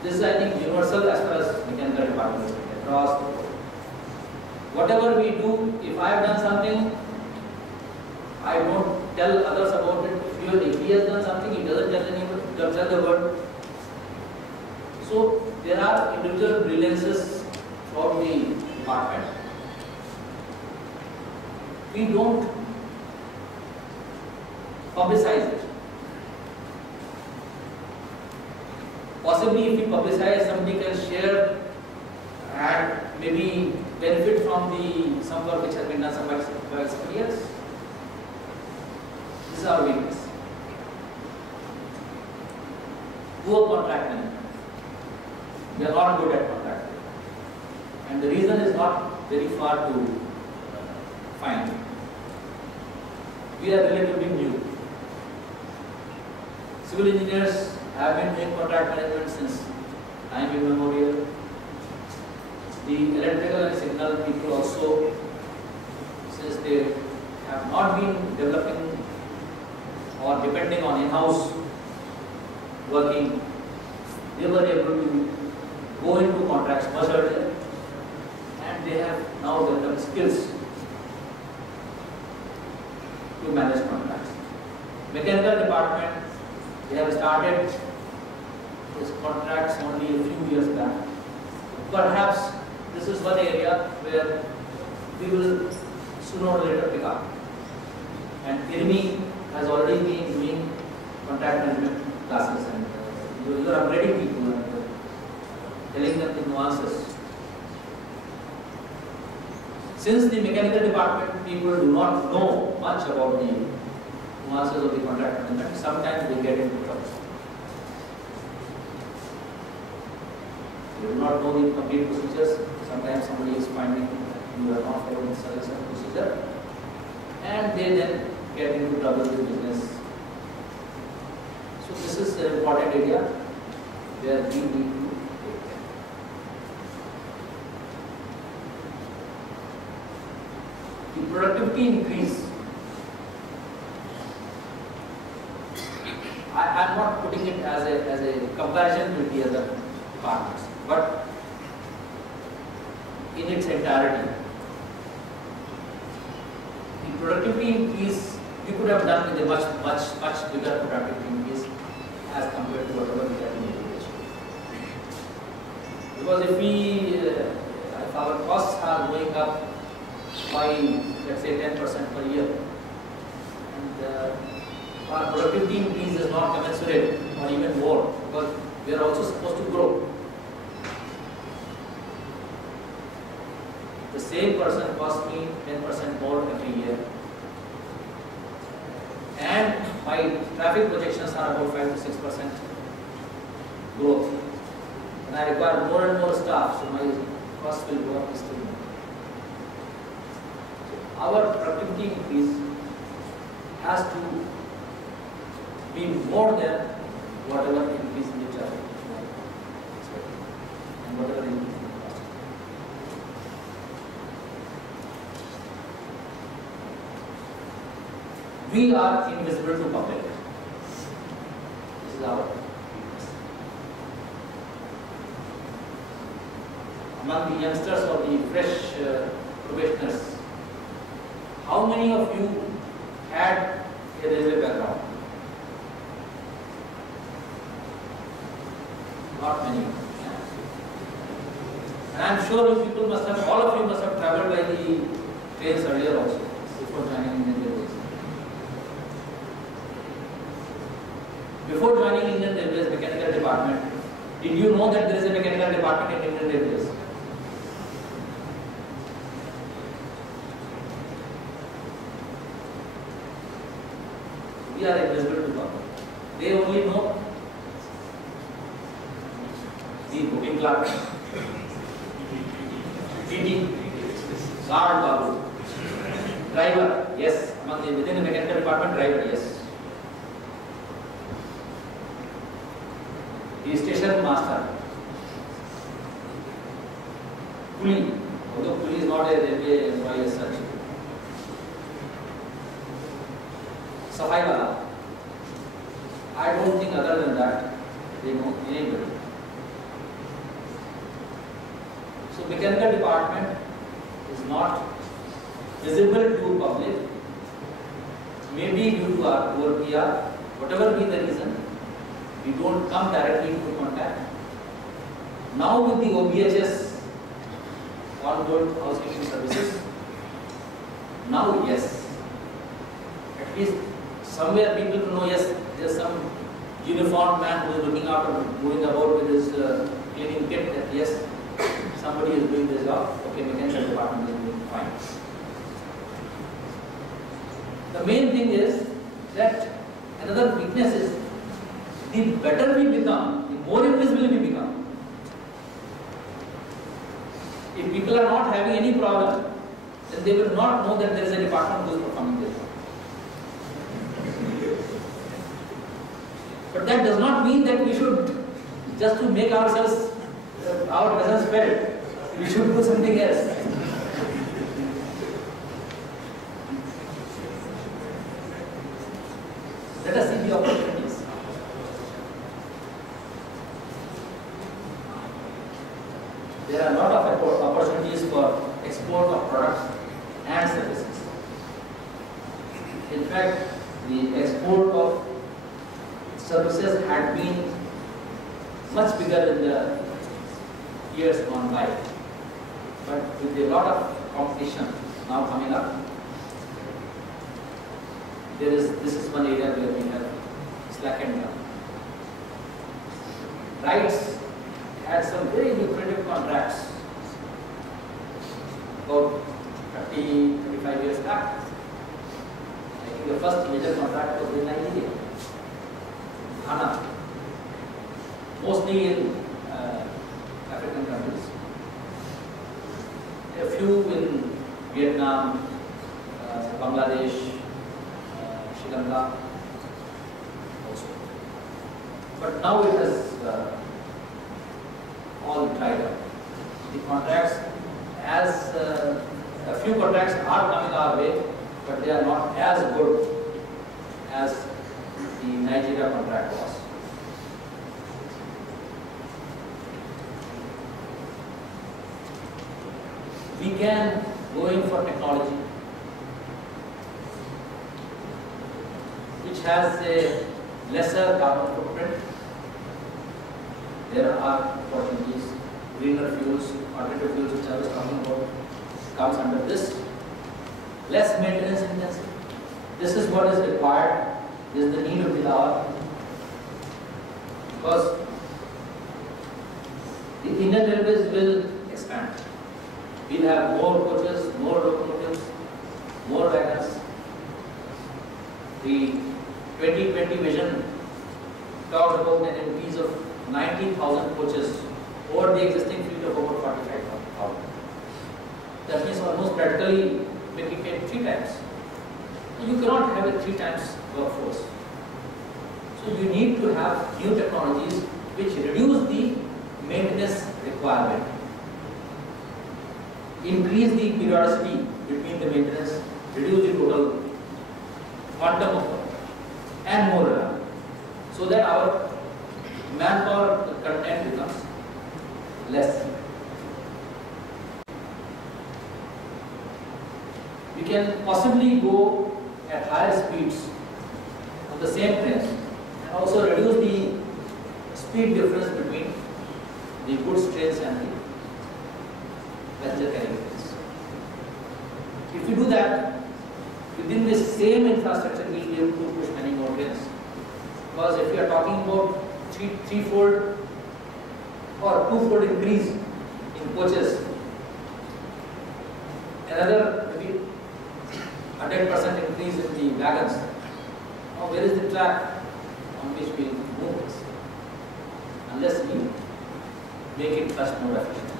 This is, I think, universal as far as mechanical department is concerned, across the board. Whatever we do, if I have done something, I don't tell others about it. If he has done something, he doesn't tell anyone, doesn't tell the world. So there are individual brilliances from the department. We don't publicize it. Possibly if we publicize, somebody can share and maybe benefit from the some work which has been done by somebody else. This is our weakness. Poor contract management. We are not good at contract management. And the reason is not very far to find. We are relatively new. Civil engineers have been doing contract management since time immemorial. The electrical and signal people also, since they have not been developing or depending on in-house working, they were able to go into contracts much earlier, and they have now developed skills to manage contracts. Mechanical department, they have started these contracts only a few years back. Perhaps this is one area where we will sooner or later pick up. And IRIMEE has already been doing contract management classes, and you are upgrading people and telling them the nuances. Since the mechanical department people do not know much about the nuances of the contract management, sometimes they get into trouble. They do not know the complete procedures. Sometimes somebody is finding you are not following such procedure, and they then get into trouble with business. So this is an important area where we need to take care. The productivity increase. I am not putting it as a comparison with the other departments, but in its entirety. The productivity increase we could have done with a much bigger productivity increase as compared to whatever we have in education. Because if our costs are going up by, let's say, 10% per year, and our productivity increase is not commensurate or even more, because we are also supposed to grow. The same person costs me 10% more every year, and my traffic projections are about 5 to 6% growth, and I require more and more staff, so my cost will go up still more. So our productivity increase has to be more than whatever increase in the traffic and whatever increase in the cost. We are invisible to public. This is our weakness. Among the youngsters or the fresh probationers, how many of you had a railway background? Not many. And I am sure people must have, all of you must have travelled by the trains earlier also, before joining Indian Railways. Before joining Indian Railways Mechanical Department, did you know that there is a Mechanical Department in Indian Railways? We are invisible to them. They only know the booking clerk, TT, guard babu, driver, yes, within the mechanical department, driver, yes. The station master, coolie, although coolie is not a railway employee as such. Safai wala, I don't think other than that they know anybody. So mechanical department is not visible to public, maybe due to our poor PR, whatever be the reason, we don't come directly into contact. Now with the OBHS, on-board housekeeping services, now yes, at least somewhere people know, yes, there's some uniformed man who is looking after, moving about with his cleaning kit, that yes, somebody is doing this job, okay, mechanical department is doing fine. The main thing is that another weakness is the better we become, the more invisible we become. If people are not having any problem, then they will not know that there is a department who is performing this job. But that does not mean that we should, just to make ourselves, our presence felt, we should do something else. Let us see the opportunities. There are a lot of opportunities for export of products and services. In fact, the export of services had been much bigger in the years gone by. But with a lot of competition now coming up, this is one area where we have slackened down. Rights had some very lucrative contracts about 35 years back. I think the first major contract was in Nigeria, Ghana, mostly in African countries. A few in Vietnam, Bangladesh, Sri Lanka also. But now it has all dried up. The contracts, as a few contracts are coming our way, but they are not as good as the Nigeria contract was. We can go in for technology which has a lesser carbon footprint. There are opportunities, greener fuels, alternative fuels which I was talking about, comes under this. Less maintenance intensity. This is what is required, this is the need of the hour. Because the Indian Railways will expand. We'll have more coaches, more locomotives, more wagons. The 2020 vision talks about an increase of 90,000 coaches over the existing fleet of over 45,000. That means almost practically making it 3 times. You cannot have a 3 times workforce. So you need to have new technologies which reduce the maintenance requirement, increase the periodicity between the maintenance, reduce the total quantum of work, and more around, so that our manpower content becomes less. We can possibly go at higher speeds on the same trains and also reduce the speed difference between the goods trains and the passenger carrying trains. If we do that, within the same infrastructure, we will be able to push many more trains. Because if we are talking about threefold or twofold increase in coaches, another maybe 100% increase in the wagons. Now where is the track on which we move this? Unless we make it much more efficient.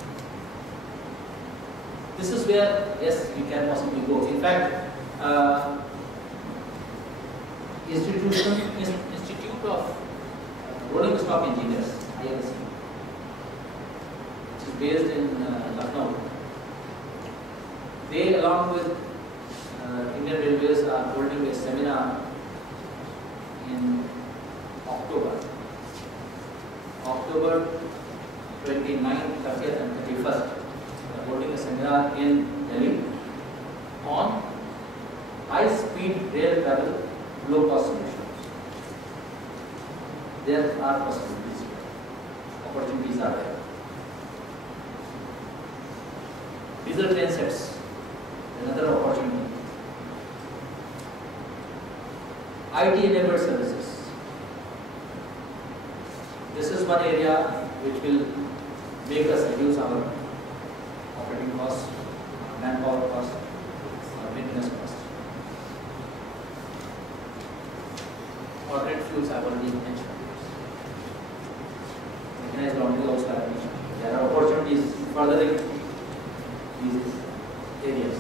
This is where, yes, we can possibly go. In fact, Institute of Rolling Stock Engineers, IRIMEE, which is based in Lucknow, they along with Indian Railways are holding a seminar in October 29th, 30th and 31st. They are holding a seminar in Delhi on high-speed rail travel, low-cost solutions. there are possibilities here. Opportunities are there. Diesel train sets, another opportunity. IT enabled services. This is one area which will make us reduce our operating costs, manpower costs, or maintenance costs. Alternate fuels I have already mentioned. Mechanized laundry also I have mentioned. There are opportunities furthering these areas.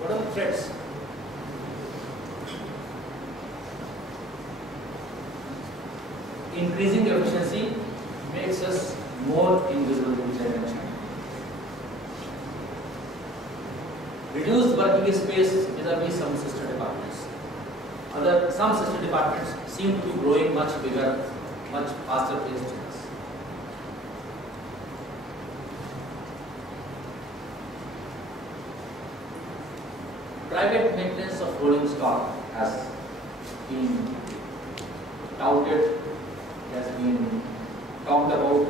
What are the threats? Increasing efficiency makes us more invisible, which I mentioned. Reduced working space vis-a-vis some sister departments. Some sister departments seem to be growing much bigger, much faster paced than us. Private maintenance of rolling stock has been touted, has been talked about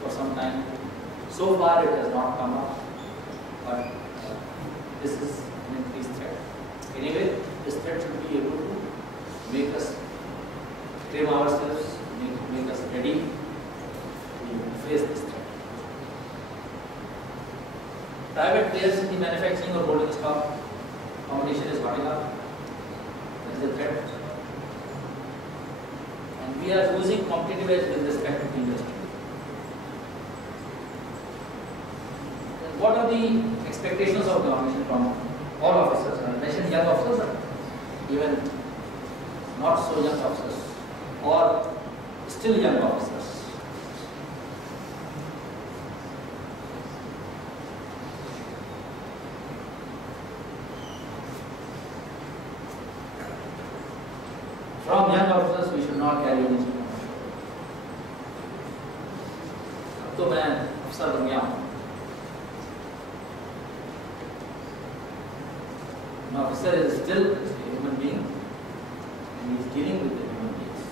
for some time. So far it has not come up, but this is an increased threat. Anyway, this threat should be able to make us trim ourselves, make us ready to face this threat. Private players in the manufacturing of rolling stock, competition is hotting up. That is a threat. And we are losing competitive edge with respect to the industry. And what are the expectations of the organization from all officers? I mentioned young officers, even not so young officers, or still young officers. From young officers, we should not carry any children. अब तो मैं अफसर बन गया हूँ. An officer is still a human being, and he is dealing with the human beings.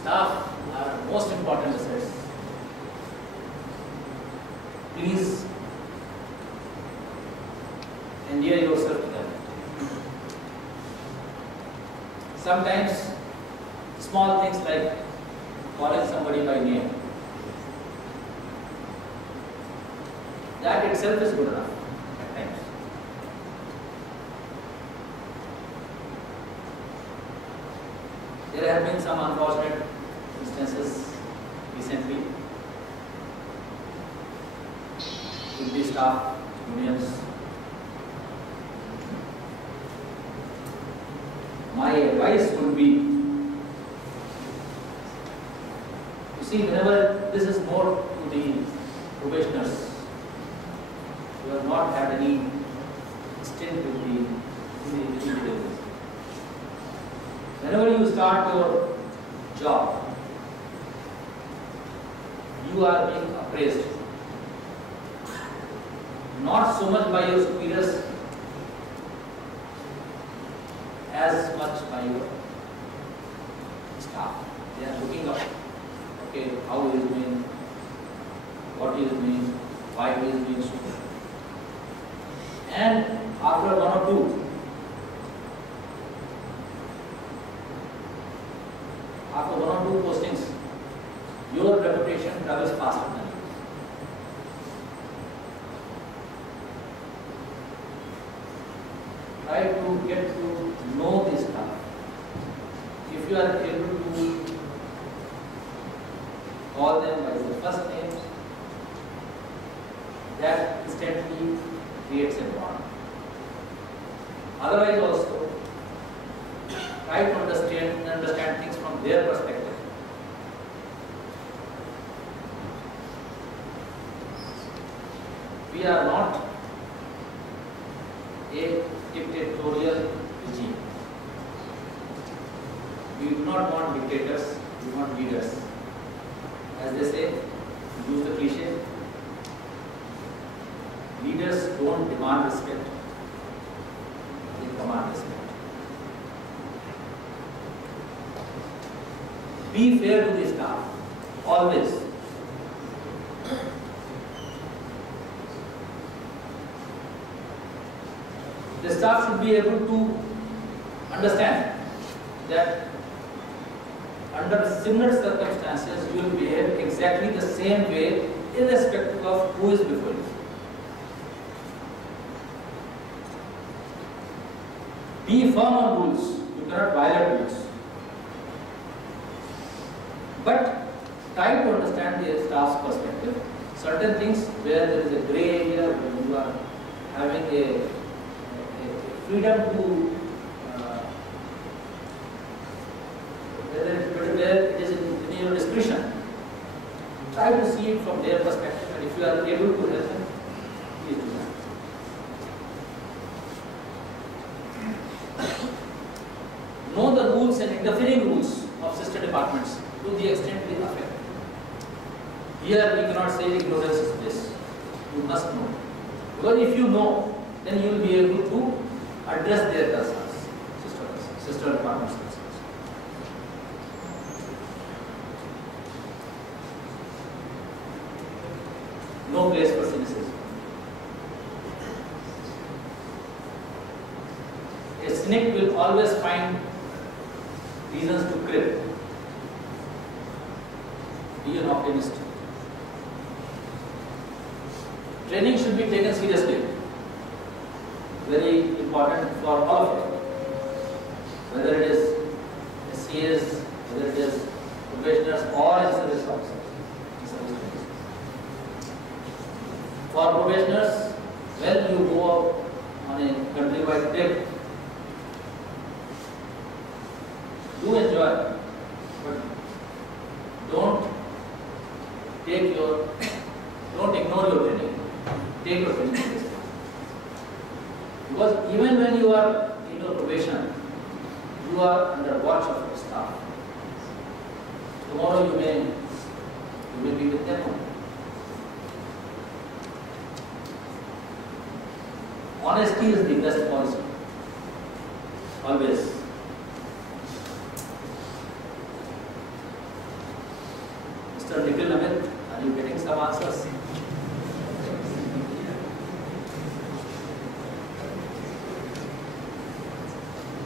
Staff are most important assets. Please endear yourself to them. Sometimes small things like calling somebody by name, that itself is good enough at times. There have been some unfortunate instances recently with the staff unions. My advice would be to see whenever this is more to the probationers who have not had any stint with the deliveries. Whenever you start your job, you are being appraised not so much by your superiors as much by your staff. They are looking up, okay, how he is doing, what he is doing, why he is doing so. And after one or two, postings, your reputation travels faster than you. Try to get to know this stuff. If you are able to call them by their first names, that instantly creates a bond. Otherwise also, try to understand things from their perspective. We are not a dictatorial regime. We do not want dictators, we want leaders. As they say, use the cliche, leaders don't demand respect, they command respect. Be fair to the staff, always. The staff should be able to understand that under similar circumstances you will behave exactly the same way irrespective of who is before you. Be firm on rules, you cannot violate rules. But try to understand the staff's perspective. Certain things where there is a grey area, where you are having a freedom to where it is in your discretion. Try to see it from their perspective, and if you are able to help them, please do that. Know the rules and interfering rules of sister departments to the extent they affect. Here we cannot say ignorance is bliss. You must know. Because if you know, then you will be able to address their concerns, sister departments' concerns. No place for cynicism. A cynic will always find reasons to crib. Be an optimist. Training should be taken seriously. Very important for all of you. Whether it is SCAs, whether it is probationers or service officers. For probationers, when you go on a country-wide trip, do enjoy, but don't ignore your training. Take your training seriously. Because even when you are in your probation, you are under watch of your staff. Tomorrow you will be with them. Honesty is the best policy. Always. Mr. Nikhil Amit, are you getting some answers?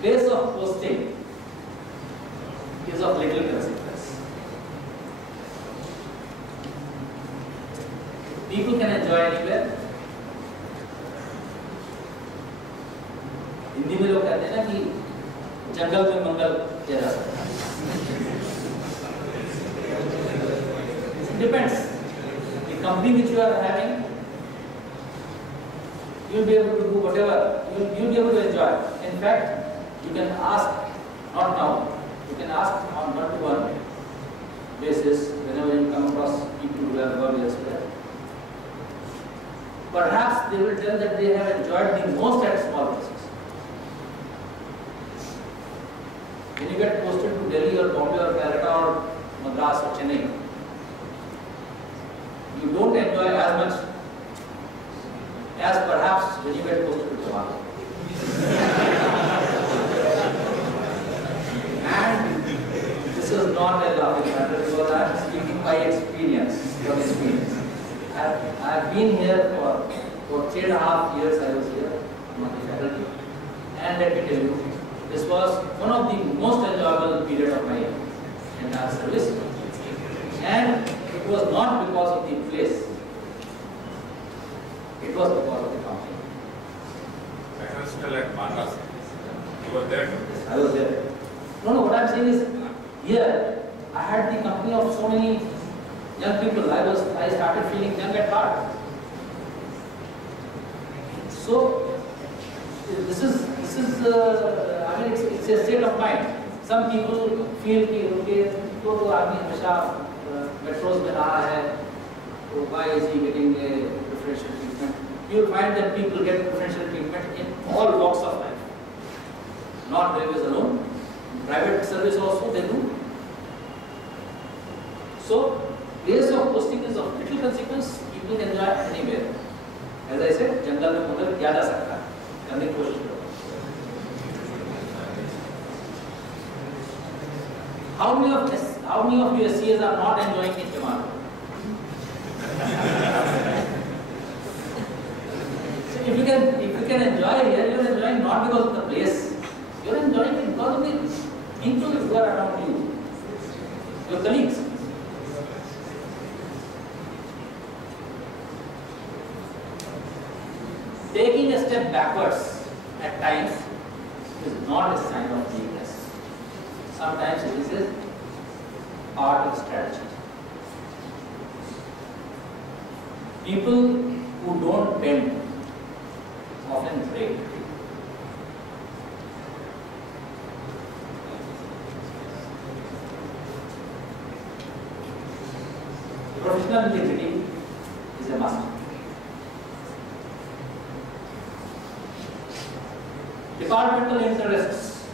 Place of posting is of little consequence. People can enjoy anywhere. Hindi में लोग कहते हैं ना कि जंगल में मंगल किया जा सकता है. Depends. The company which you are having, you will be able to do whatever. You will be able to enjoy. In fact, you can ask, not now, you can ask on one-to-one basis whenever you come across people who have worked elsewhere. Perhaps they will tell that they have enjoyed the most at small places. When you get posted to Delhi or Bombay or Calcutta or Madras or Chennai, you don't enjoy as much as perhaps when you get posted to Japan. And this is not a laughing matter because I am speaking by experience, from experience. I have been here for 3.5 years. I was here among the faculty, and let me tell you, this was one of the most enjoyable period of my entire service, and it was not because of the place, it was because of the company. I was still at Madras. You were there? I was there. No, what I am saying is, here I had the company of so many young people. I started feeling young at heart. So this is I mean, it's a state of mind. Some people feel कि okay, तो आदमी हमेशा metros में रहा है, तो why is he getting a preferential treatment? You will find that people get preferential treatment in all walks of life. Not railways alone, private service also they do. So, place of posting is of little consequence. People can enjoy anywhere. As I said, जंगल में मंगल किया जा सकता है, करने की कोशिश करो. How many of how many of you SCAs are not enjoying HMR? So if you can enjoy here, you are enjoying not because of the place, you are enjoying it because of the people who are around you, your colleagues. Taking a step backwards at times is not a sign of weakness. Sometimes it is a part of strategy. People who don't bend often break. Professional integrity is a must. Departmental interests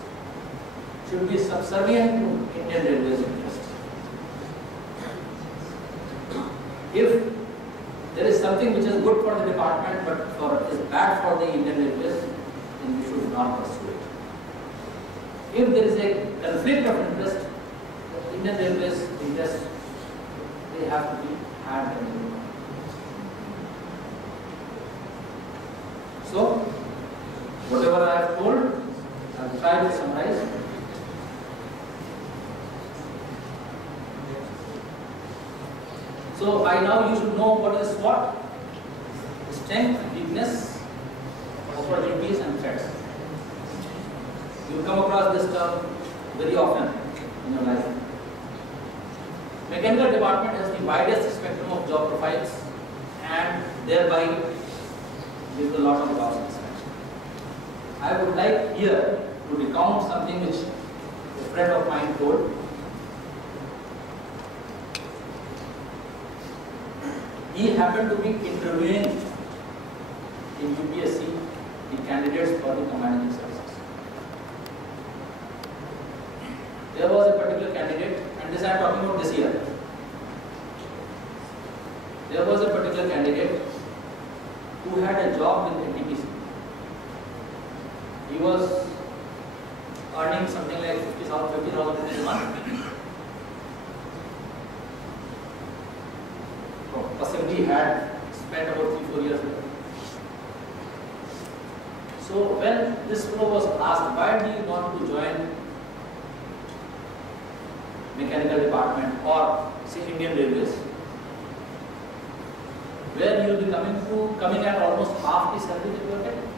should be subservient to Indian Railways interests. If there is something which is good for the department but is bad for the Indian Railways, then we should not pursue it. If there is a conflict of interest, the Indian Railways interests, they have to be handled. So, whatever I have told, I will try to summarize. So by now you should know what is SWOT: strength, weakness, opportunities and threats. You will come across this term very often in your life. Mechanical department has the widest spectrum of job profiles and thereby gives a lot of jobs. I would like here to recount something which a friend of mine told. He happened to be interviewing in UPSC the candidates for the commanding services. There was a particular candidate, and this I am talking about this year. There was a particular candidate who had a job with NTPC. He was earning something like 50,000 rupees a month. Possibly he had spent about 3-4 years there. So when this fellow was asked, why do you want to join mechanical department or say Indian Railways, where you will be coming at almost half the salary that you are getting?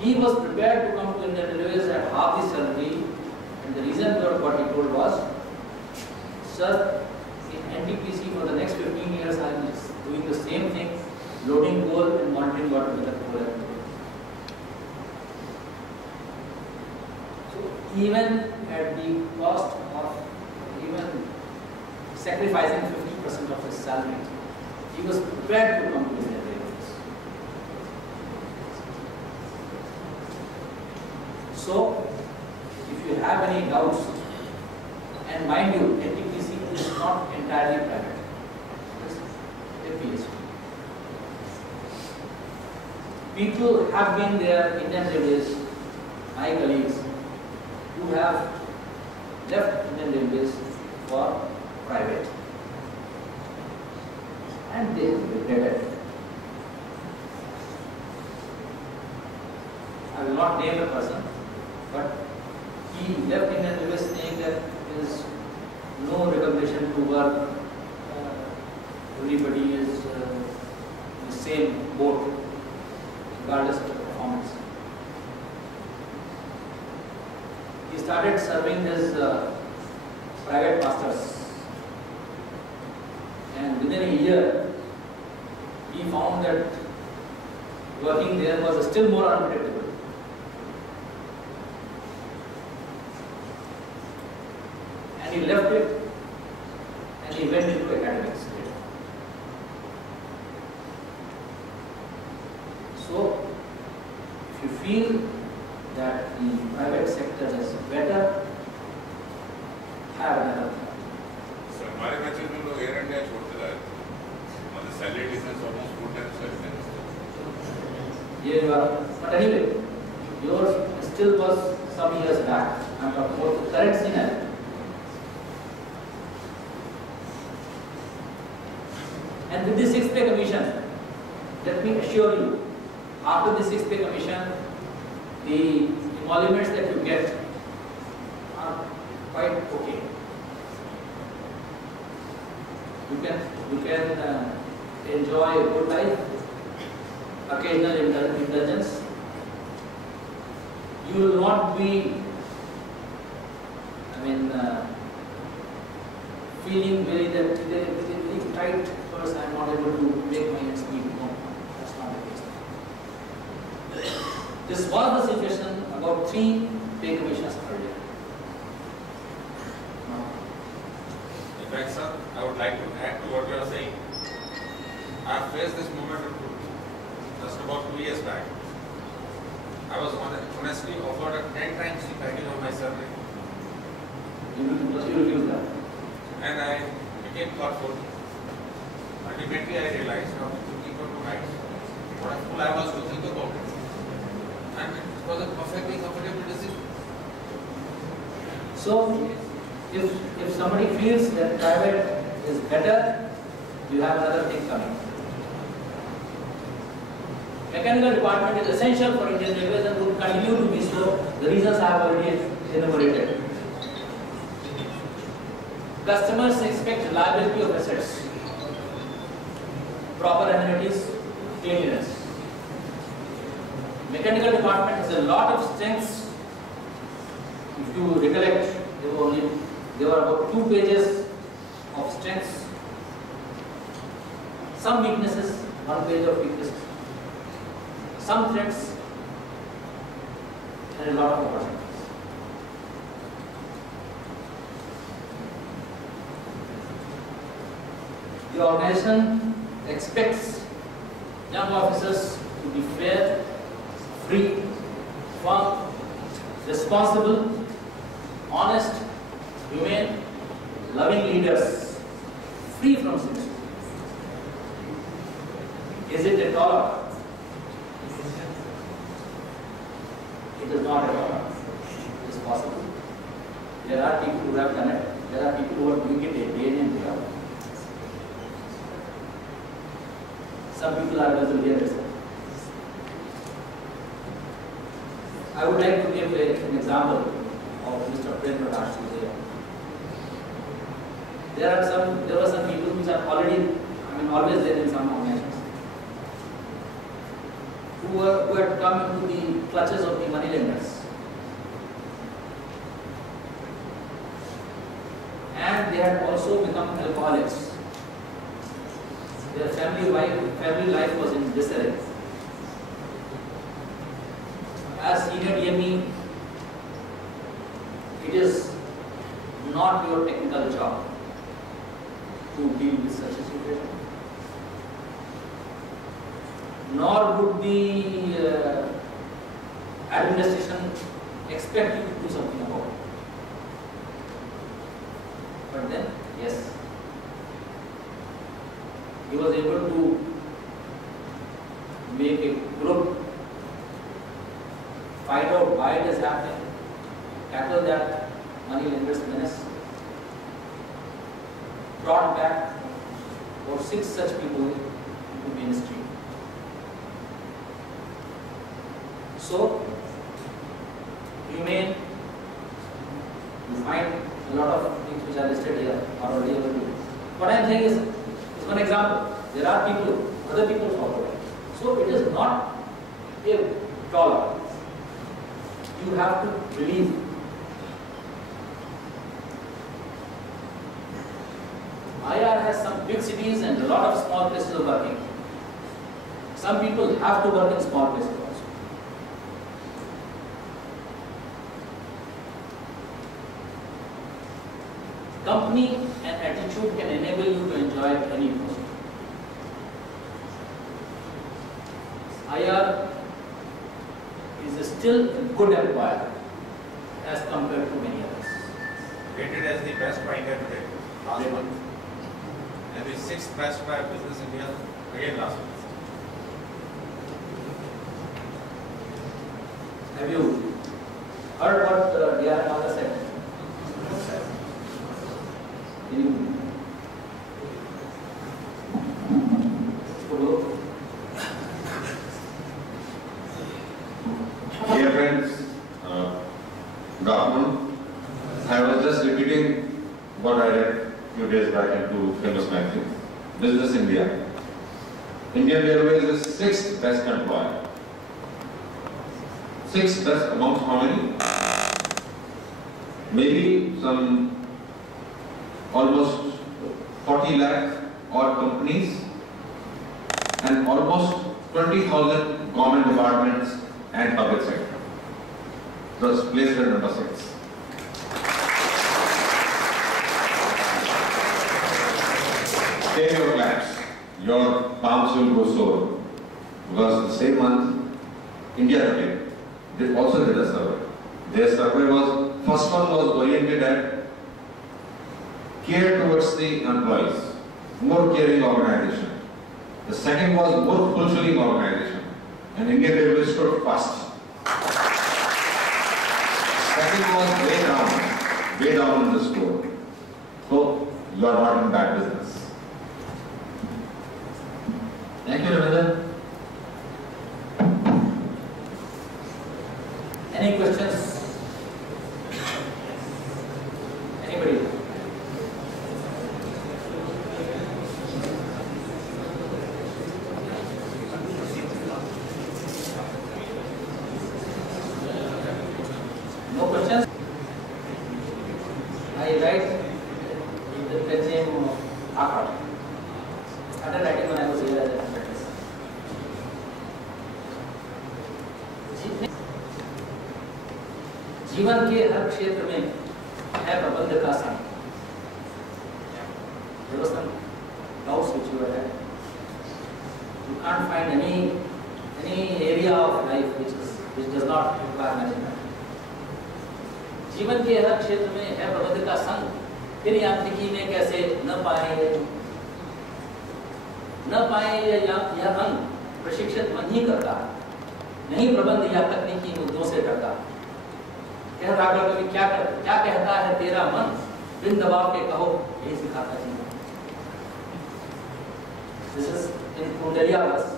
He was prepared to come to Indian Railways at half the salary, and the reason for what he told was, sir, in NTPC for the next 15 years I am doing the same thing, loading coal and monitoring what the coal is. So even at the cost of even sacrificing 50% of his salary, he was prepared to come to Indian Railways. So if you have any doubts, and mind you, NTPC is not entirely private. It's a PSU. People have been there, Indian Railways, my colleagues, who have left Indian Railways for private. And they regretted it. I will not name a person, but he left Indian Railways saying that there is no recognition to work, everybody is in the same boat regardless of the performance. He started serving his private masters, and within a year he found that working there was still more unpredictable. And he left it and he went into academics. So, if you feel that the private sector is better, have another. So, हमारे बच्चे में लोग air India छोड़ते हैं, मतलब salary difference almost 4 times less than. But anyway, yours still was some years back. I'm talking about the current scenario. And with the 6th pay commission, let me assure you, after the 6th pay commission, the emoluments that you get are quite okay. You can enjoy a good life, occasional indulgence. You will not be, feeling very tight because I am not able to make my ends meet. No, that's not the case. This was the situation about 3 pay commissions earlier. In fact, sir, I would like to add to what you are saying. I have faced this moment of truth just about 2 years back. I was honestly offered a 10 times the package of my salary. You refuse that. And I became thoughtful. Ultimately, I realized how to keep on to night. What a fool I was to think about it. And it was a perfectly comfortable decision. So, if somebody feels that private is better, you have another thing coming. Mechanical department is essential for Indian Railways and will continue to be so. The reasons I have already enumerated. Customers expect reliability of assets, proper amenities, cleanliness. Mechanical department has a lot of strengths. If you recollect, there were about 2 pages of strengths. Some weaknesses, 1 page of weaknesses. Some threats and a lot of opportunities. The organization expects young officers to be fair, free, firm, responsible, honest, humane, loving leaders, free from sin. Is it at all? It is not at all. It is possible. There are people who have done it. There are people who are doing it day in and day out. Some people are available here as well. I would like to give an example of Mr. Prem Prakash here. There were some people who are already, always there in some organizations, who had come into the clutches of the moneylenders. And they had also become alcoholics. Their family life was in disarray. As senior DME, it is not your technical job to deal with such a situation. Nor would the administration expect you to do something about it. But then, yes, he was able to make a group, find out why it is happening, tackle that money lenders menace, brought back about 6 such people into mainstream. So, remain, you find a lot of things which are listed here are already available. What I am saying is one example. There are people, other people follow it. So it is not a dollar. You have to believe. IR has some big cities and a lot of small places of working. Some people have to work in small places also. Company and attitude can enable you to enjoy any post. IR is still a good employer as compared to many others. Rated as the best by India today, last month. And the 6th best by Business India, again last month. Have you heard what we are on the set. Dear friends, good afternoon. I was just repeating what I read a few days back in two famous magazines. Business India. Indian Railways is the 6th best employer. 6th best amongst how many? Maybe some almost 40 lakh odd companies and almost 20,000 government departments and public sector. Thus, placed at number 6. Save your claps. Your palms will go sore. Because the same month, India Today, they also did a survey. Their survey was, first one was oriented at care towards the employees, more caring organization. The second was more fulfilling organization. And Indian Railways stood first. Second was way down in the score. So, you are not in bad business. Thank you, Ravindra. Any questions? Anybody? No questions? I write the pen name Akar. Started writing when I was here as an apprentice. जीवन के हर क्षेत्र में है प्रबंध का संग. There was some doubts which you had. You can't find any area of life which does not require management. जीवन के हर क्षेत्र में है प्रबंध का संग. फिर यांत्रिकी में कैसे न पाए यह अंग प्रशिक्षित मन ही करता, नहीं प्रबंध या तकनीकी मुद्दों से डरता. कह राघव कवि क्या कहता है तेरा मन, बिन दबाव के कहो यही सिखाता जीवन. This is in Kundaliya verse.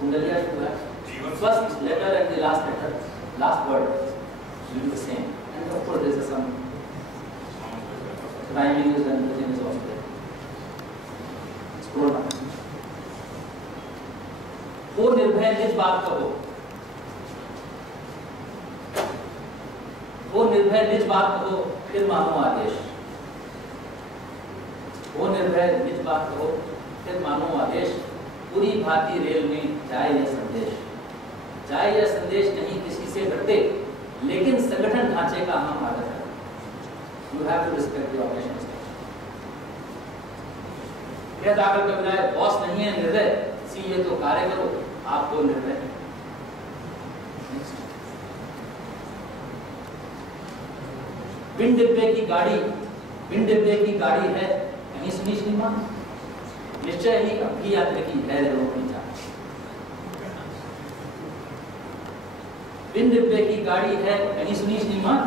Kundaliya you have first letter and the last letter, last word will be the same. And of course there is some rhyming is and everything is also there. Scroll down. वो निर्भय निज बात कहो, वो निर्भय निज बात कहो फिर मानो आदेश. वो निर्भय निज बात कहो फिर मानो आदेश. पूरी भांति रेल में जाए यह संदेश नहीं किसी से डरते, लेकिन संगठन ढांचे का हम आदर है. You have to respect the organization. यह दाखिल कविता है, बॉस नहीं है निर्दय, इसीलिए तो कार्य करो आपको निर्दय. बिन डिब्बे की गाड़ी है कहीं सुनी श्रीमान, निश्चय ही अभियांत्रिकी है रेलों की जान. बिन डिब्बे की गाड़ी है कहीं सुनी श्रीमान,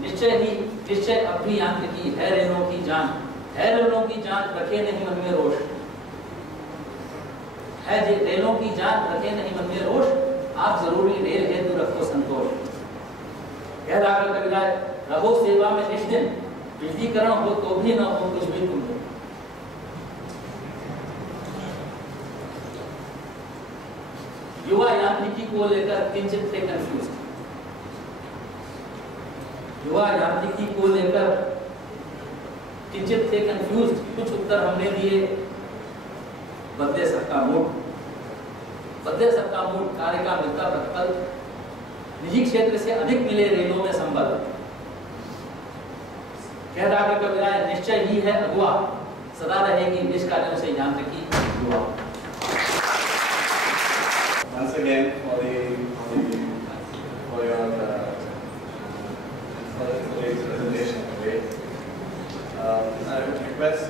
निश्चय अभियांत्रिकी है रेलों की जान. है रेलों की जान रखे नहीं मन में रोष, है रेलों की जान रखे नहीं मन में रोष. आप जरूरी रेल हेतु रखो संतोष. कह राघव कविता रहो सेवा में निष्दिन, विद्युतीकरण हो तो भी न हो कुछ भी तुम. युवा यांत्रिकी को लेकर किंचित थे कंफ्यूज. युवा यांत्रिकी को लेकर किंचित थे कंफ्यूज. कुछ उत्तर हमने दिए. बदले सबका मूड, कार्य का मिलता प्रतिफल. निजी क्षेत्र से अधिक मिले रेलों में संबल. कह रहा है कविता निश्चय ही है अगुआ, सदा रहेगी निष्कार्यों से यांत्रिकी युवा. Once again for your presentation today. I would request